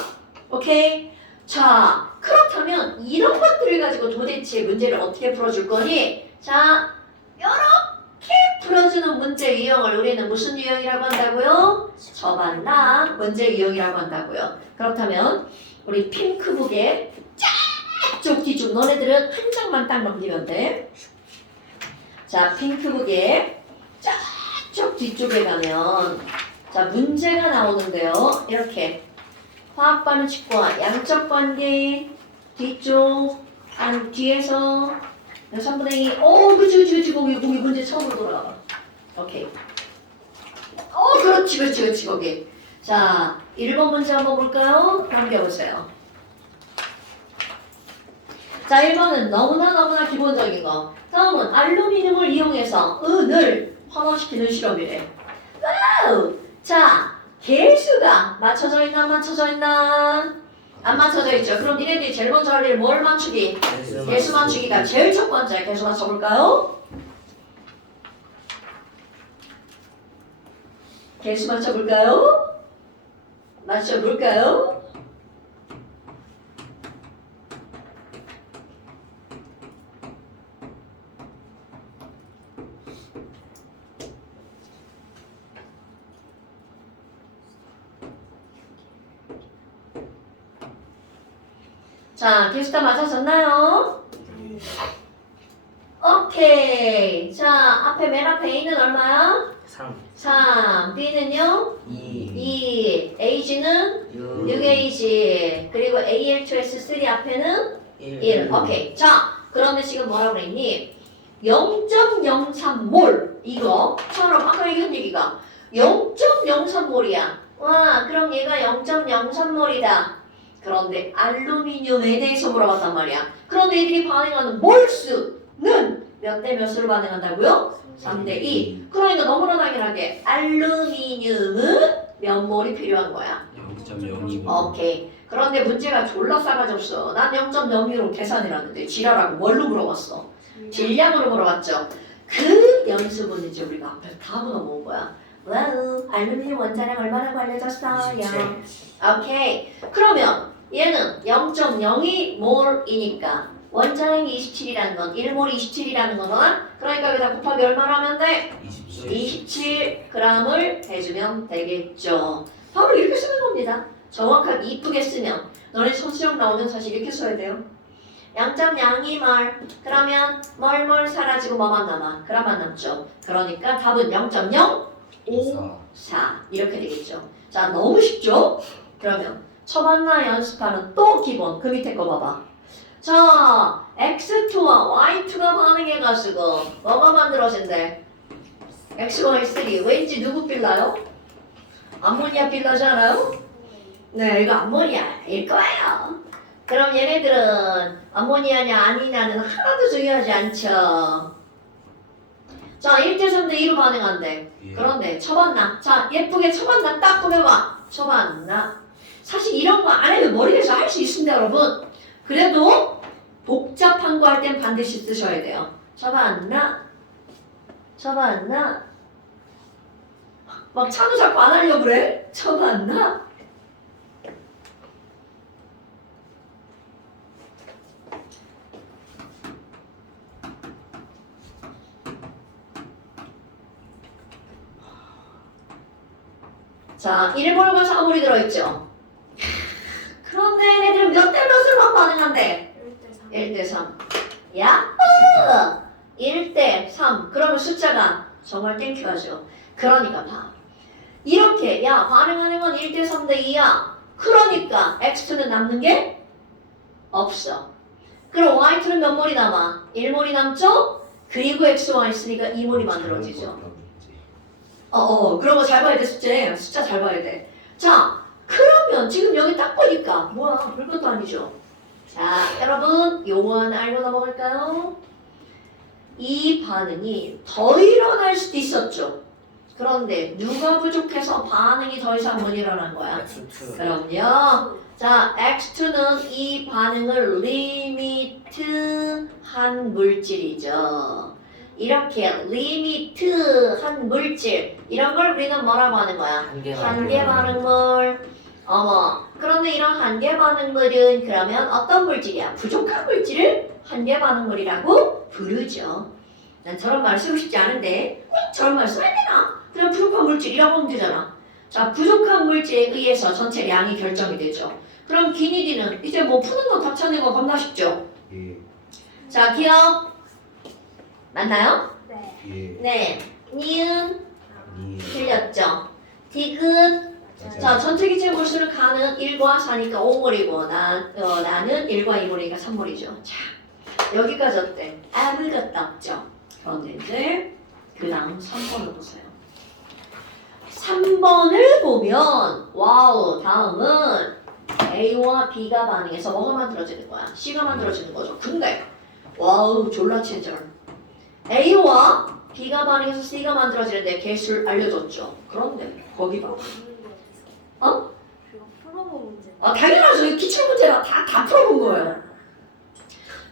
오케이? 자, 그렇다면 이런 것들을 가지고 도대체 문제를 어떻게 풀어줄 거니? 자, 이렇게 풀어주는 문제 유형을 우리는 무슨 유형이라고 한다고요? 처반나 문제 유형이라고 한다고요. 그렇다면 우리 핑크북에 쫙쪽 뒤쪽 너네들은 한 장만 딱 넘기면 돼. 자, 핑크북에 쫙쪽 뒤쪽에 가면 자 문제가 나오는데요. 이렇게 화학 반응식과 양적 관계 뒤쪽 안 뒤에서 3분의 2 그치 거기 문제 처음으로 돌아가. 오케이. 그렇지 거기. 자 1번 문제 한번 볼까요? 넘겨보세요. 자 1번은 너무나 기본적인 거. 다음은 알루미늄을 이용해서 은을 환원시키는 실험이래. 와우. 자 개수가 맞춰져 있나 안 맞춰져 있나? 안 맞춰져 있죠. 그럼 니네들이 제일 먼저 할 일 뭘 맞추기? 개수 맞추기가 제일 첫 번째. 개수 맞춰볼까요? 개수 맞춰볼까요? 맞춰볼까요? 자, 개수 다 맞춰졌나요? 오케이. 자, 앞에 맨 앞에 A는 얼마야? 3 3. B는요? 2 2. Ag는 6 6Ag. 그리고 Al2S3 앞에는 1. 오케이. 자, 그런데 지금 뭐라고 그랬니? 0.03몰. 이거. 처럼 아까 얘기한 얘기가 0.03몰이야. 와, 그럼 얘가 0.03몰이다. 그런데 알루미늄에 대해서 물어봤단 말이야. 그런데 얘들이 반응하는 몰수는 몇 대 몇으로 반응한다고요? 3대 2. 그러니까 너무나 당연하게 알루미늄은 몇 몰이 필요한 거야? 0.02. 오케이. 그런데 문제가 졸라 싸가지 없어. 난 0.02로 계산해놨는데 지랄하고 뭘로 물어봤어? 질량으로 물어봤죠. 그 연습은 이제 우리가 앞에서 다 물어본 거야. 와우, 알루미늄 원자량 얼마라고 알려줬어요? 오케이. 그러면 얘는 0.02몰이니까 원자량이 27이라는 건 1몰이 27이라는 거잖아. 그러니까 여기다 곱하기 얼마나 하면 돼? 27g을 해주면 되겠죠. 바로 이렇게 쓰는 겁니다. 정확하게 이쁘게 쓰면 너네 소수형 나오면 사실 이렇게 써야 돼요. 0.02몰 그러면 몰 사라지고 뭐만 남아? g만 남죠. 그러니까 답은 0.054 이렇게 되겠죠. 자 너무 쉽죠? 그러면 처반나 연습하는 또 기본 그 밑에 거 봐봐. 자 X2와 Y2가 반응해가지고 뭐가 만들어진대? XY3 왠지 누구 빌라요? 암모니아 빌라지 않아요? 네 이거 암모니아일 거예요. 그럼 얘네들은 암모니아냐 아니냐는 하나도 중요하지 않죠. 자 1대3 대 2로 반응한대. 그런데 처반나 자 예쁘게 처반나 딱 꾸며봐. 처반나 사실 이런 거 안 해도 머리에서 할 할 수 있습니다, 여러분. 그래도 복잡한 거 할 땐 반드시 쓰셔야 돼요. 잡았나? 막 찬우 자꾸 안 하려고 그래? 잡았나? 자, 1몰과 4몰이 들어있죠. 그런데 얘네들은 몇 대 몇으로만 반응한대? 1대 3. 1대 3. 야, 1대 3. 그러면 숫자가 정말 땡큐하죠. 그러니까 봐. 이렇게 야 반응하는 건 1대 3대 2야. 그러니까 x2는 남는 게 없어. 그럼 y2는 몇 몰이 남아? 1몰이 남죠? 그리고 xy 있으니까 2몰이 만들어지죠. 그런 거 잘 봐야 돼, 숫자 잘 봐야 돼. 자, 그러면 지금 여기 딱 보니까 뭐야, 별것도 아니죠. 자, 여러분 요거 하나 알고 넘어갈까요? 이 반응이 더 일어날 수도 있었죠. 그런데 누가 부족해서 반응이 더 이상 못 일어난 거야? X2. 그럼요. 자, X2는 이 반응을 리미트한 물질이죠. 이렇게 리미트한 물질 이런 걸 우리는 뭐라고 하는 거야? 한계 반응물. 그런데 이런 한계 반응물은 그러면 어떤 물질이야? 부족한 물질을 한계 반응물이라고 부르죠. 난 저런 말 쓰고 싶지 않은데 꼭 저런 말 써야 되나? 그냥 부족한 물질이라고 하면 되잖아. 자, 부족한 물질에 의해서 전체 량이 결정이 되죠. 그럼 기니디는 이제 뭐 푸는 거 다 찾는 거 겁나 쉽죠? 예. 자, 기억 맞나요? 네. 예. 네. 니은 니. 틀렸죠. 디귿 자, 전체 기체 몰수는 가는 1과 4니까 5몰이고 나는 1과 2몰이니까 3몰이죠. 자, 여기까지 어때? 아무것도 없죠. 그런데 이제 그 다음 3번을 보세요. 3번을 보면 와우, 다음은 A와 B가 반응해서 뭐가 만들어지는 거야? C가 만들어지는 거죠. 근데 와우, 졸라 친절. A와 B가 반응해서 C가 만들어지는데 개수를 알려줬죠. 그런데 거기 봐. 어? 그거 풀어본 문제. 당연하죠. 기출 문제라 다 풀어본 거예요.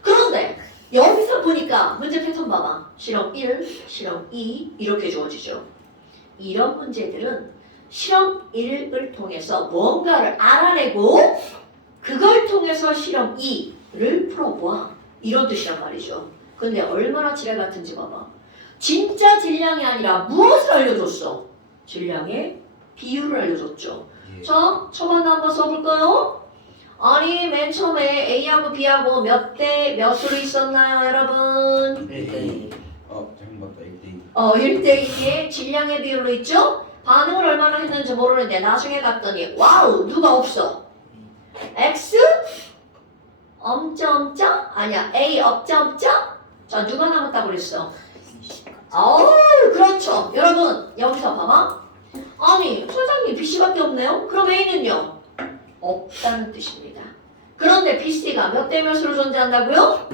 그런데 여기서 보니까 문제 패턴 봐봐. 실험 1, 실험 2 이렇게 주어지죠. 이런 문제들은 실험 1을 통해서 뭔가를 알아내고 그걸 통해서 실험 2를 풀어보아. 이런 뜻이란 말이죠. 근데 얼마나 지뢰 같은지 봐봐. 진짜 질량이 아니라 무엇을 알려줬어? 질량의 비율을 알려줬죠. 예. 자, 초반에 한번 써볼까요? 아니, 맨 처음에 A하고 B하고 몇 대 몇으로 있었나요, 여러분? 1대2. 잘못 봤다. 1대2. 1대2의 질량의 비율로 있죠? 반응을 얼마나 했는지 모르는데 나중에 갔더니 와우, 누가 없어? X? 엄점점? 아니야, A 업점점? 자, 누가 남았다고 그랬어? 그렇죠. 여러분, 여기서 봐봐. 아니, 선생님 BC밖에 없네요? 그럼 A는요? 없다는 뜻입니다. 그런데 BC가 몇 대 몇으로 존재한다고요?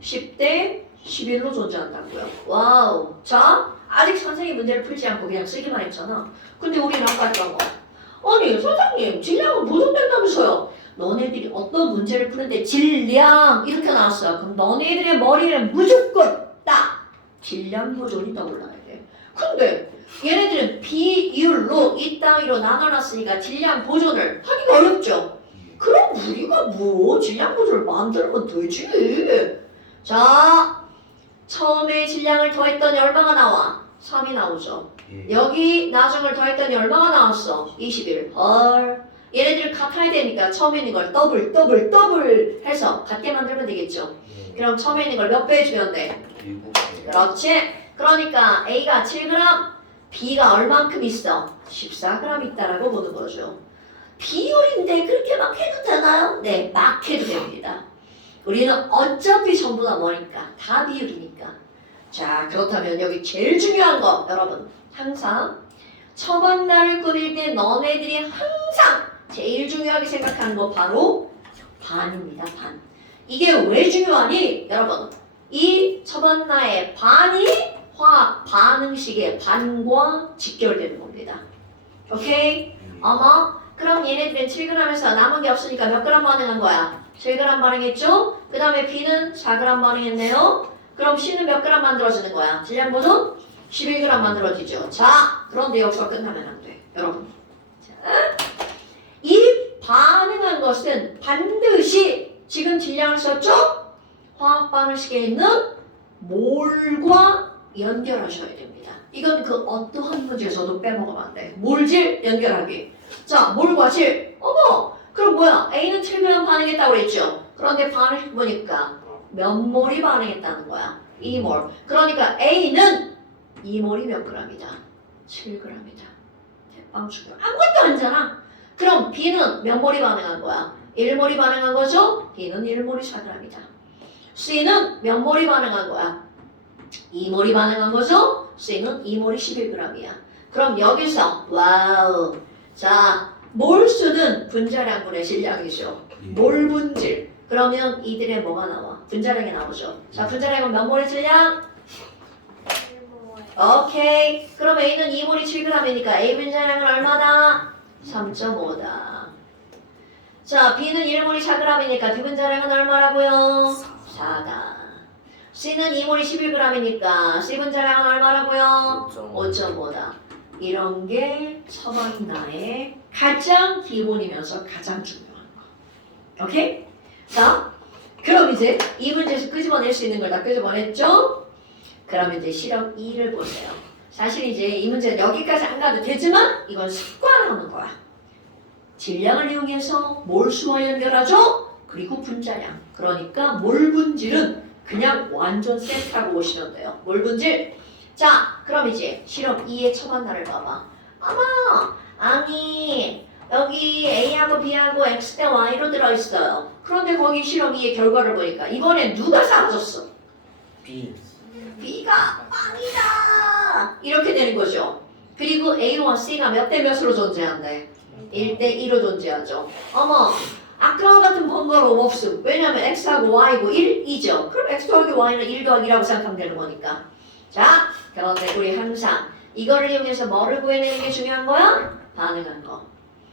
10대 11로 존재한다고요. 와우. 자, 아직 선생님 문제를 풀지 않고 그냥 쓰기만 했잖아. 근데 우리는 아까 했던 거. 아니, 선생님 질량은 보존된다면서요? 너네들이 어떤 문제를 푸는데 질량 이렇게 나왔어요. 그럼 너네들의 머리는 무조건 딱 질량 보존이 떠올라야 돼. 근데 얘네들은 비율로 이 따위로 나눠놨으니까 질량 보존을 하기가 어렵죠. 그럼 우리가 뭐 질량 보존을 만들면 되지. 자, 처음에 질량을 더했더니 얼마가 나와? 3이 나오죠. 예. 여기 나중을 더했더니 얼마가 나왔어? 21. 헐. 얘네들 같아야 되니까 처음에 있는 걸 더블 해서 같게 만들면 되겠죠. 예. 그럼 처음에 있는 걸 몇 배 해주면 돼? 7배. 그렇지. 그러니까 A가 7g, B가 얼만큼 있어? 14g 있다라고 보는 거죠. 비율인데 그렇게 막 해도 되나요? 네, 막 해도 됩니다. 우리는 어차피 전부 다 뭐니까? 다 비율이니까. 자, 그렇다면 여기 제일 중요한 거 여러분 항상 처음 날을 꾸밀 때 너네들이 항상 제일 중요하게 생각하는 거 바로 반입니다. 반. 이게 왜 중요하니? 여러분 이 처번나의 반이 화학 반응식의 반과 직결되는 겁니다. 오케이? 아마 그럼 얘네들은 7g에서 남은 게 없으니까 몇 g 반응한 거야? 7g 반응했죠? 그 다음에 B는 4g 반응했네요. 그럼 C는 몇 g 만들어지는 거야? 질량분은 11g 만들어지죠. 자, 그런데 여기서 끝나면 안 돼. 여러분. 자, 이 반응한 것은 반드시 지금 질량을 썼죠? 화학 반응식에 있는 몰과 연결하셔야 됩니다. 이건 그 어떠한 문제에서도 빼먹으면 안 돼. 몰질 연결하기. 자, 몰과 질. 어머! 그럼 뭐야? A는 7g 반응했다고 그랬죠? 그런데 반응식 보니까 몇 몰이 반응했다는 거야? 2몰. 그러니까 A는 2몰이 몇 g이다? 7g이다. 대빵 중요. 아무것도 아니잖아. 그럼 B는 몇 몰이 반응한 거야? 1몰이 반응한 거죠? B는 1몰이 4g이다. C는 몇 몰이 반응한 거야? 2몰이 반응한 거죠? C는 2몰이 11g이야. 그럼 여기서 와우. 자, 몰수는 분자량분의 질량이죠. 몰 분질. 그러면 이들의 뭐가 나와? 분자량이 나오죠. 자, 분자량은 몇 몰의 질량? 오케이. 그럼 A는 2몰이 7g이니까 A 분자량은 얼마다? 3.5다. 자, B는 1몰이 4g이니까 B 분자량은 얼마라고요? 4다. C는 2몰이 11g이니까 C 분자량은 얼마라고요? 5.5다. 이런 게 서방나의 가장 기본이면서 가장 중요한 거. 오케이? 자, 그럼 이제 이 문제에서 끄집어낼 수 있는 걸 다 끄집어냈죠? 그럼 이제 실험 2를 보세요. 사실 이제 이 문제는 여기까지 안 가도 되지만 이건 습관하는 거야. 질량을 이용해서 몰수와 연결하죠? 그리고 분자량. 그러니까 몰분질은 그냥 완전 세트라고 보시면 돼요. 몰분질. 자, 그럼 이제 실험 2의 첫 하나를 봐봐. 아니 여기 A하고 B하고 X 대 Y로 들어있어요. 그런데 거기 실험 2의 결과를 보니까 이번엔 누가 사라졌어? B. B가 빵이다! 이렇게 되는 거죠. 그리고 A와 C가 몇 대 몇으로 존재한대? 1대 2로 존재하죠. 어머, 아까와 같은 번거로움 없음. 왜냐면 X하고 Y고 1, 2죠. 그럼 X 더하기 Y는 1 더하기 2라고 생각하면 되는 거니까. 자, 그런데 우리 항상 이거를 이용해서 뭐를 구해내는 게 중요한 거야? 반응한 거.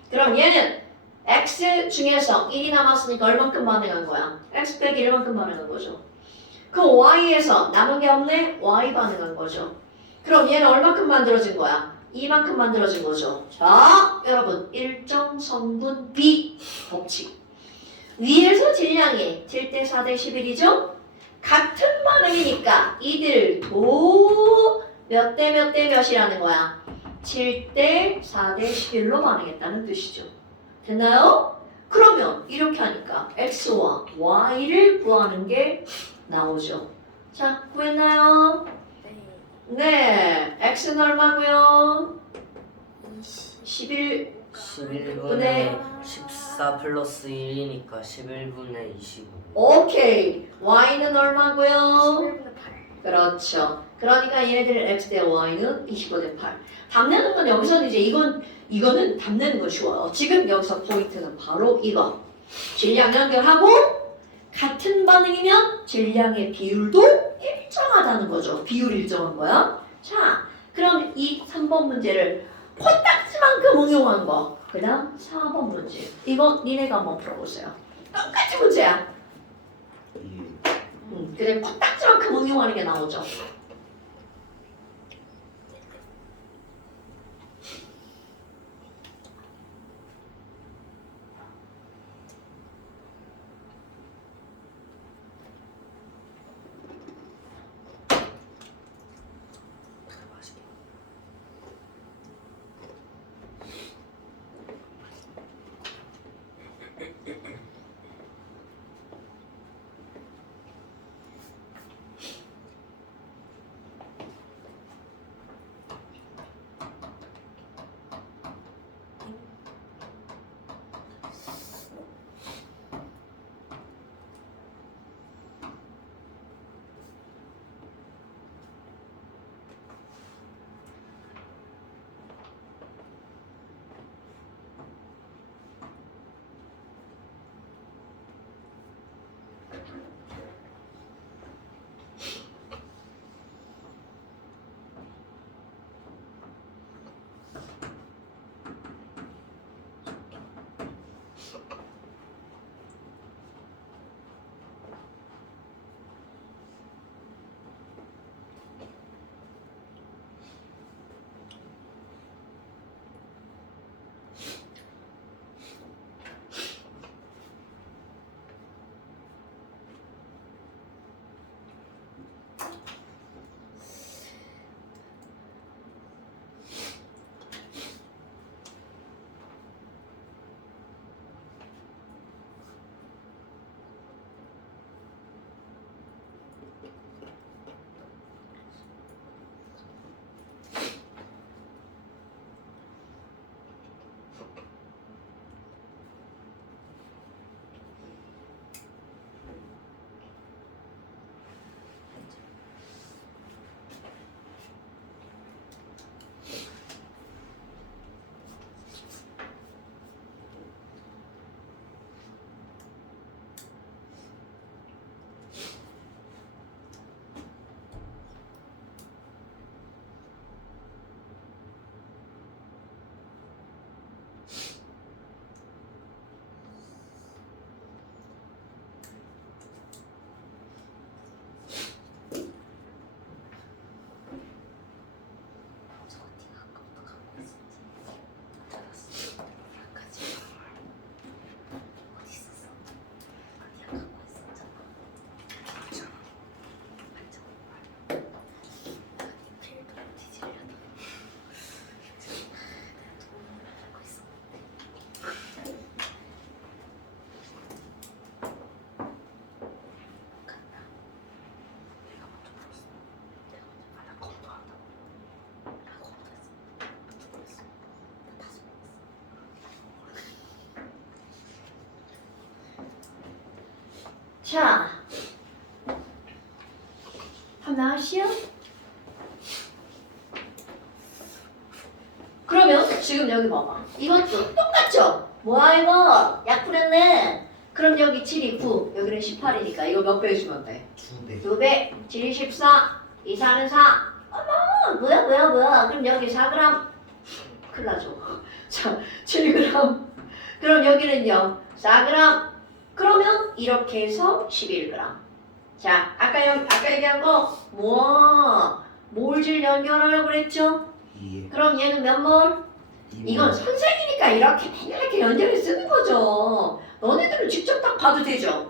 그럼 얘는 X 중에서 1이 남았으니까 얼만큼 반응한 거야? X 빼기 1만큼 반응한 거죠. 그 Y에서 남은 게 없네? Y 반응한 거죠. 그럼 얘는 얼만큼 만들어진 거야? 이만큼 만들어진 거죠. 자, 여러분 일정 성분 B 법칙. 위에서 질량이 7대 4대 11이죠? 같은 반응이니까 이들도 몇 대 몇 대 몇이라는 거야? 7대 4대 11로 반응했다는 뜻이죠. 됐나요? 그러면 이렇게 하니까 X와 Y를 구하는 게 나오죠. 자, 구했나요? 네, X는 얼마고요? 11분의 14 플러스 1이니까 11분의 25. 오케이. Y는 얼마고요? 11분의 8. 그렇죠. 그러니까 얘네들은 X 대 Y는 25대 8. 답내는 건 여기서는 이제 이거는 답내는 건 쉬워요. 지금 여기서 포인트는 바로 이거. 질량 연결하고 같은 반응이면 질량의 비율도 일정하다는 거죠. 비율 일정한 거야. 자, 그럼 이 3번 문제를 코딱지만큼 응용한 거. 그 다음 4번 문제. 이거 니네가 한번 풀어보세요. 똑같은 문제야. 그래, 코딱지만큼 응용하는 게 나오죠. 자, 한번 나가시오. 그러면 지금 여기 봐봐. 이것도 똑같죠? 뭐야 이거? 약 뿌렸네. 그럼 여기 7이 9, 여기는 18이니까 이거 몇 배 해주면 돼? 2배. 2배, 7이 14, 2, 4는 4. 어머, 뭐야. 그럼 여기 4g. 큰일 나죠. 자, 7g. 그럼 여기는요, 4g. 그러면 이렇게 해서 11g. 자, 아까 얘기한 거, 몰질 연결하라고 그랬죠? 2에 그럼 얘는 몇 몰? 이건 선생이니까 이렇게 맨날 이렇게 연결해 쓰는 거죠. 너네들은 직접 딱 봐도 되죠.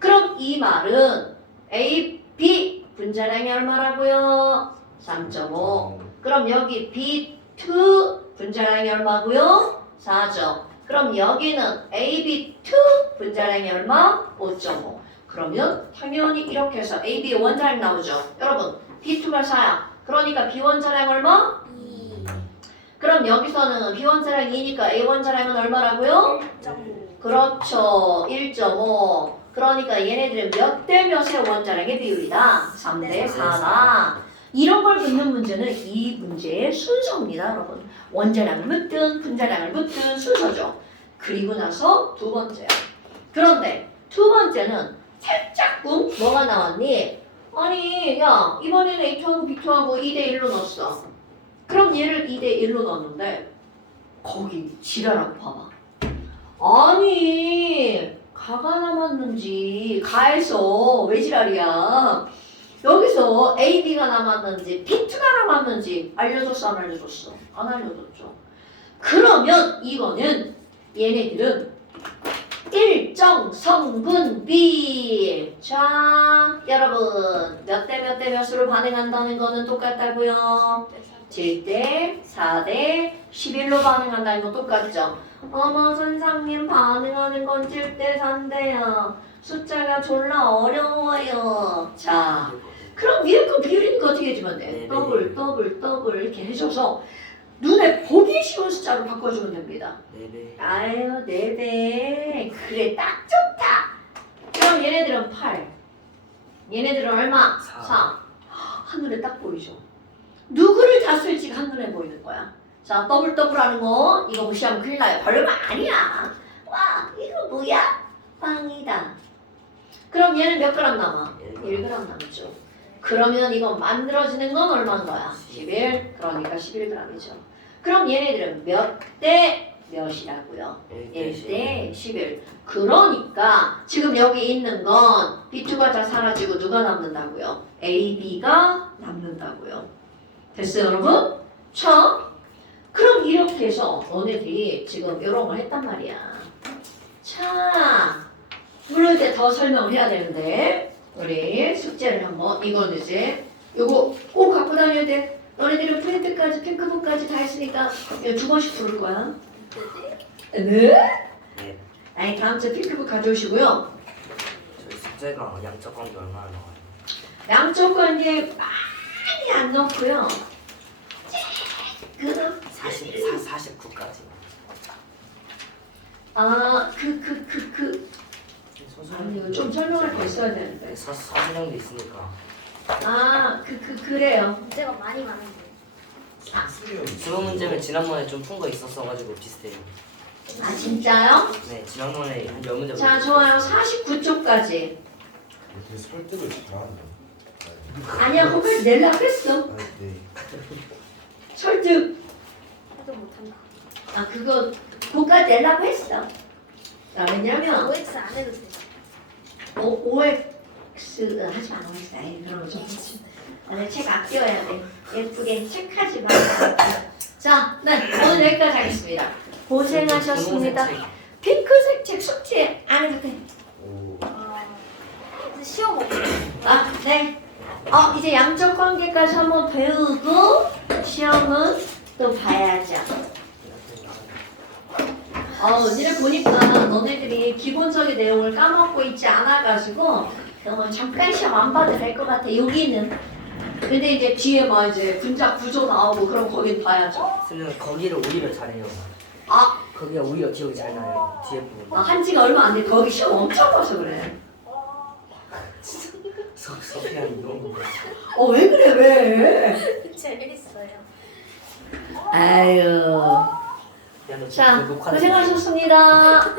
그럼 이 말은 A, B 분자량이 얼마라고요? 3.5. 그럼 여기 B2 분자량이 얼마고요? 4죠. 그럼 여기는 AB2 분자량이 얼마? 5.5. 그러면 당연히 이렇게 해서 AB 원자량 나오죠. 여러분 B2가 4야. 그러니까 B 원자량 얼마? 2. 그럼 여기서는 B 원자량 2니까 A 원자량은 얼마라고요? 1.5. 그렇죠. 1.5. 그러니까 얘네들은 몇 대 몇의 원자량의 비율이다? 3대 4다. 이런 걸 묻는 문제는 이 문제의 순서입니다, 여러분. 원자량을 묻든 분자량을 묻든 순서죠. 그리고 나서 두 번째야. 그런데 두 번째는 살짝쿵 뭐가 나왔니? 아니, 야, 이번에는 A2하고 B2하고 2대 1로 넣었어. 그럼 얘를 2대 1로 넣었는데 거기 지랄하고 봐봐. 아니, 가가 남았는지 가에서 왜 지랄이야? 여기서 A, B가 남았는지 B2가 남았는지 알려줬어 안 알려줬어? 안 알려줬죠. 그러면 이거는 얘네들은 일정 성분비. 자, 여러분 몇 대 몇으로 반응한다는 거는 똑같다고요. 7대 4대 11로 반응한다는 건 똑같죠. 어머 선생님 반응하는 건 7대 4인데요. 숫자가 졸라 어려워요. 자, 그럼 위에 거 비율이니까 어떻게 해주면 돼? 더블 이렇게 해줘서 눈에 보기 쉬운 숫자로 바꿔주면 됩니다. 4배. 아유 4배. 그래 딱 좋다. 그럼 얘네들은 8. 얘네들은 얼마? 4. 4. 한눈에 딱 보이죠. 누구를 다 쓸지 한눈에 보이는 거야. 자, 더블 하는 거 이거 무시하면 큰일 나요. 별거 아니야. 와, 이거 뭐야? 빵이다. 그럼 얘는 몇 그램 남아? 1g 남죠. 그러면 이거 만들어지는 건 얼마인 거야? 11. 그러니까 11g이죠. 그럼 얘네들은 몇 대 몇이라고요? 1대 11. 그러니까 지금 여기 있는 건 B2가 다 사라지고 누가 남는다고요? A, B가 남는다고요. 됐어요, 여러분? 자, 그럼 이렇게 해서 너네들이 지금 이런 걸 했단 말이야. 자, 물론 이제 더 설명을 해야 되는데 우리 숙제를 한번 이건 이제 요거 꼭 갖고 다녀야 돼. 너네들은 프린트까지 핑크북까지 다 했으니까 이거 2번씩 부를 거야. 네? 네. 아니 다음 주에 핑크북 가져오시고요. 저희 숙제가 양적 관계 얼마나 나와요? 양쪽 관계 많이 안 넣고요. 조금 49까지. 아니 이거 좀 설명할 거 있어야 되는데. 서술형도 있으니까. 그래요. 문제가 많이 많은데. 수능 문제는 지난번에 좀 푼 거 있었어가지고 비슷해요. 아 진짜요? 네, 지난번에 한 10문제. 자 좋아요. 49쪽까지. 되게 설득을 잘한다. 아니야 거기까지 내려고 했어. 아, 네. 설득. 해도 못한다. 그거 거기까지 내려고 했어. 왜냐면 OX 안 해도 돼. OX 하지 마. OX 아니 그런 거좀 하지. 오늘 책 아껴야 돼. 예쁘게 책하지 마. 자, 네 오늘 여기까지 하겠습니다. 고생하셨습니다. 핑크색 책 숙제 안 해도 돼. 오. 이제 시험 없어. 네. 이제 양적 관계까지 한번 배우고 시험은 또 봐야죠. 니네 보니까 너네들이 기본적인 내용을 까먹고 있지 않아가지고 잠깐 시험 안 봐도 될 것 같아. 여기는. 근데 이제 뒤에 막 이제 분자 구조 나오고 그럼 거긴 봐야죠. 선생님 거기를 오히려 잘해요. 거기가 오히려 기억이 잘 나요. 뒤에 부분. 한 지가 얼마 안 돼. 거기 시험 엄청 봐서 그래. 소피아 이런 거. 왜 그래 왜? 재밌어요. 아유. 야, 너 지금 자 녹화하는 거 고생하셨습니다.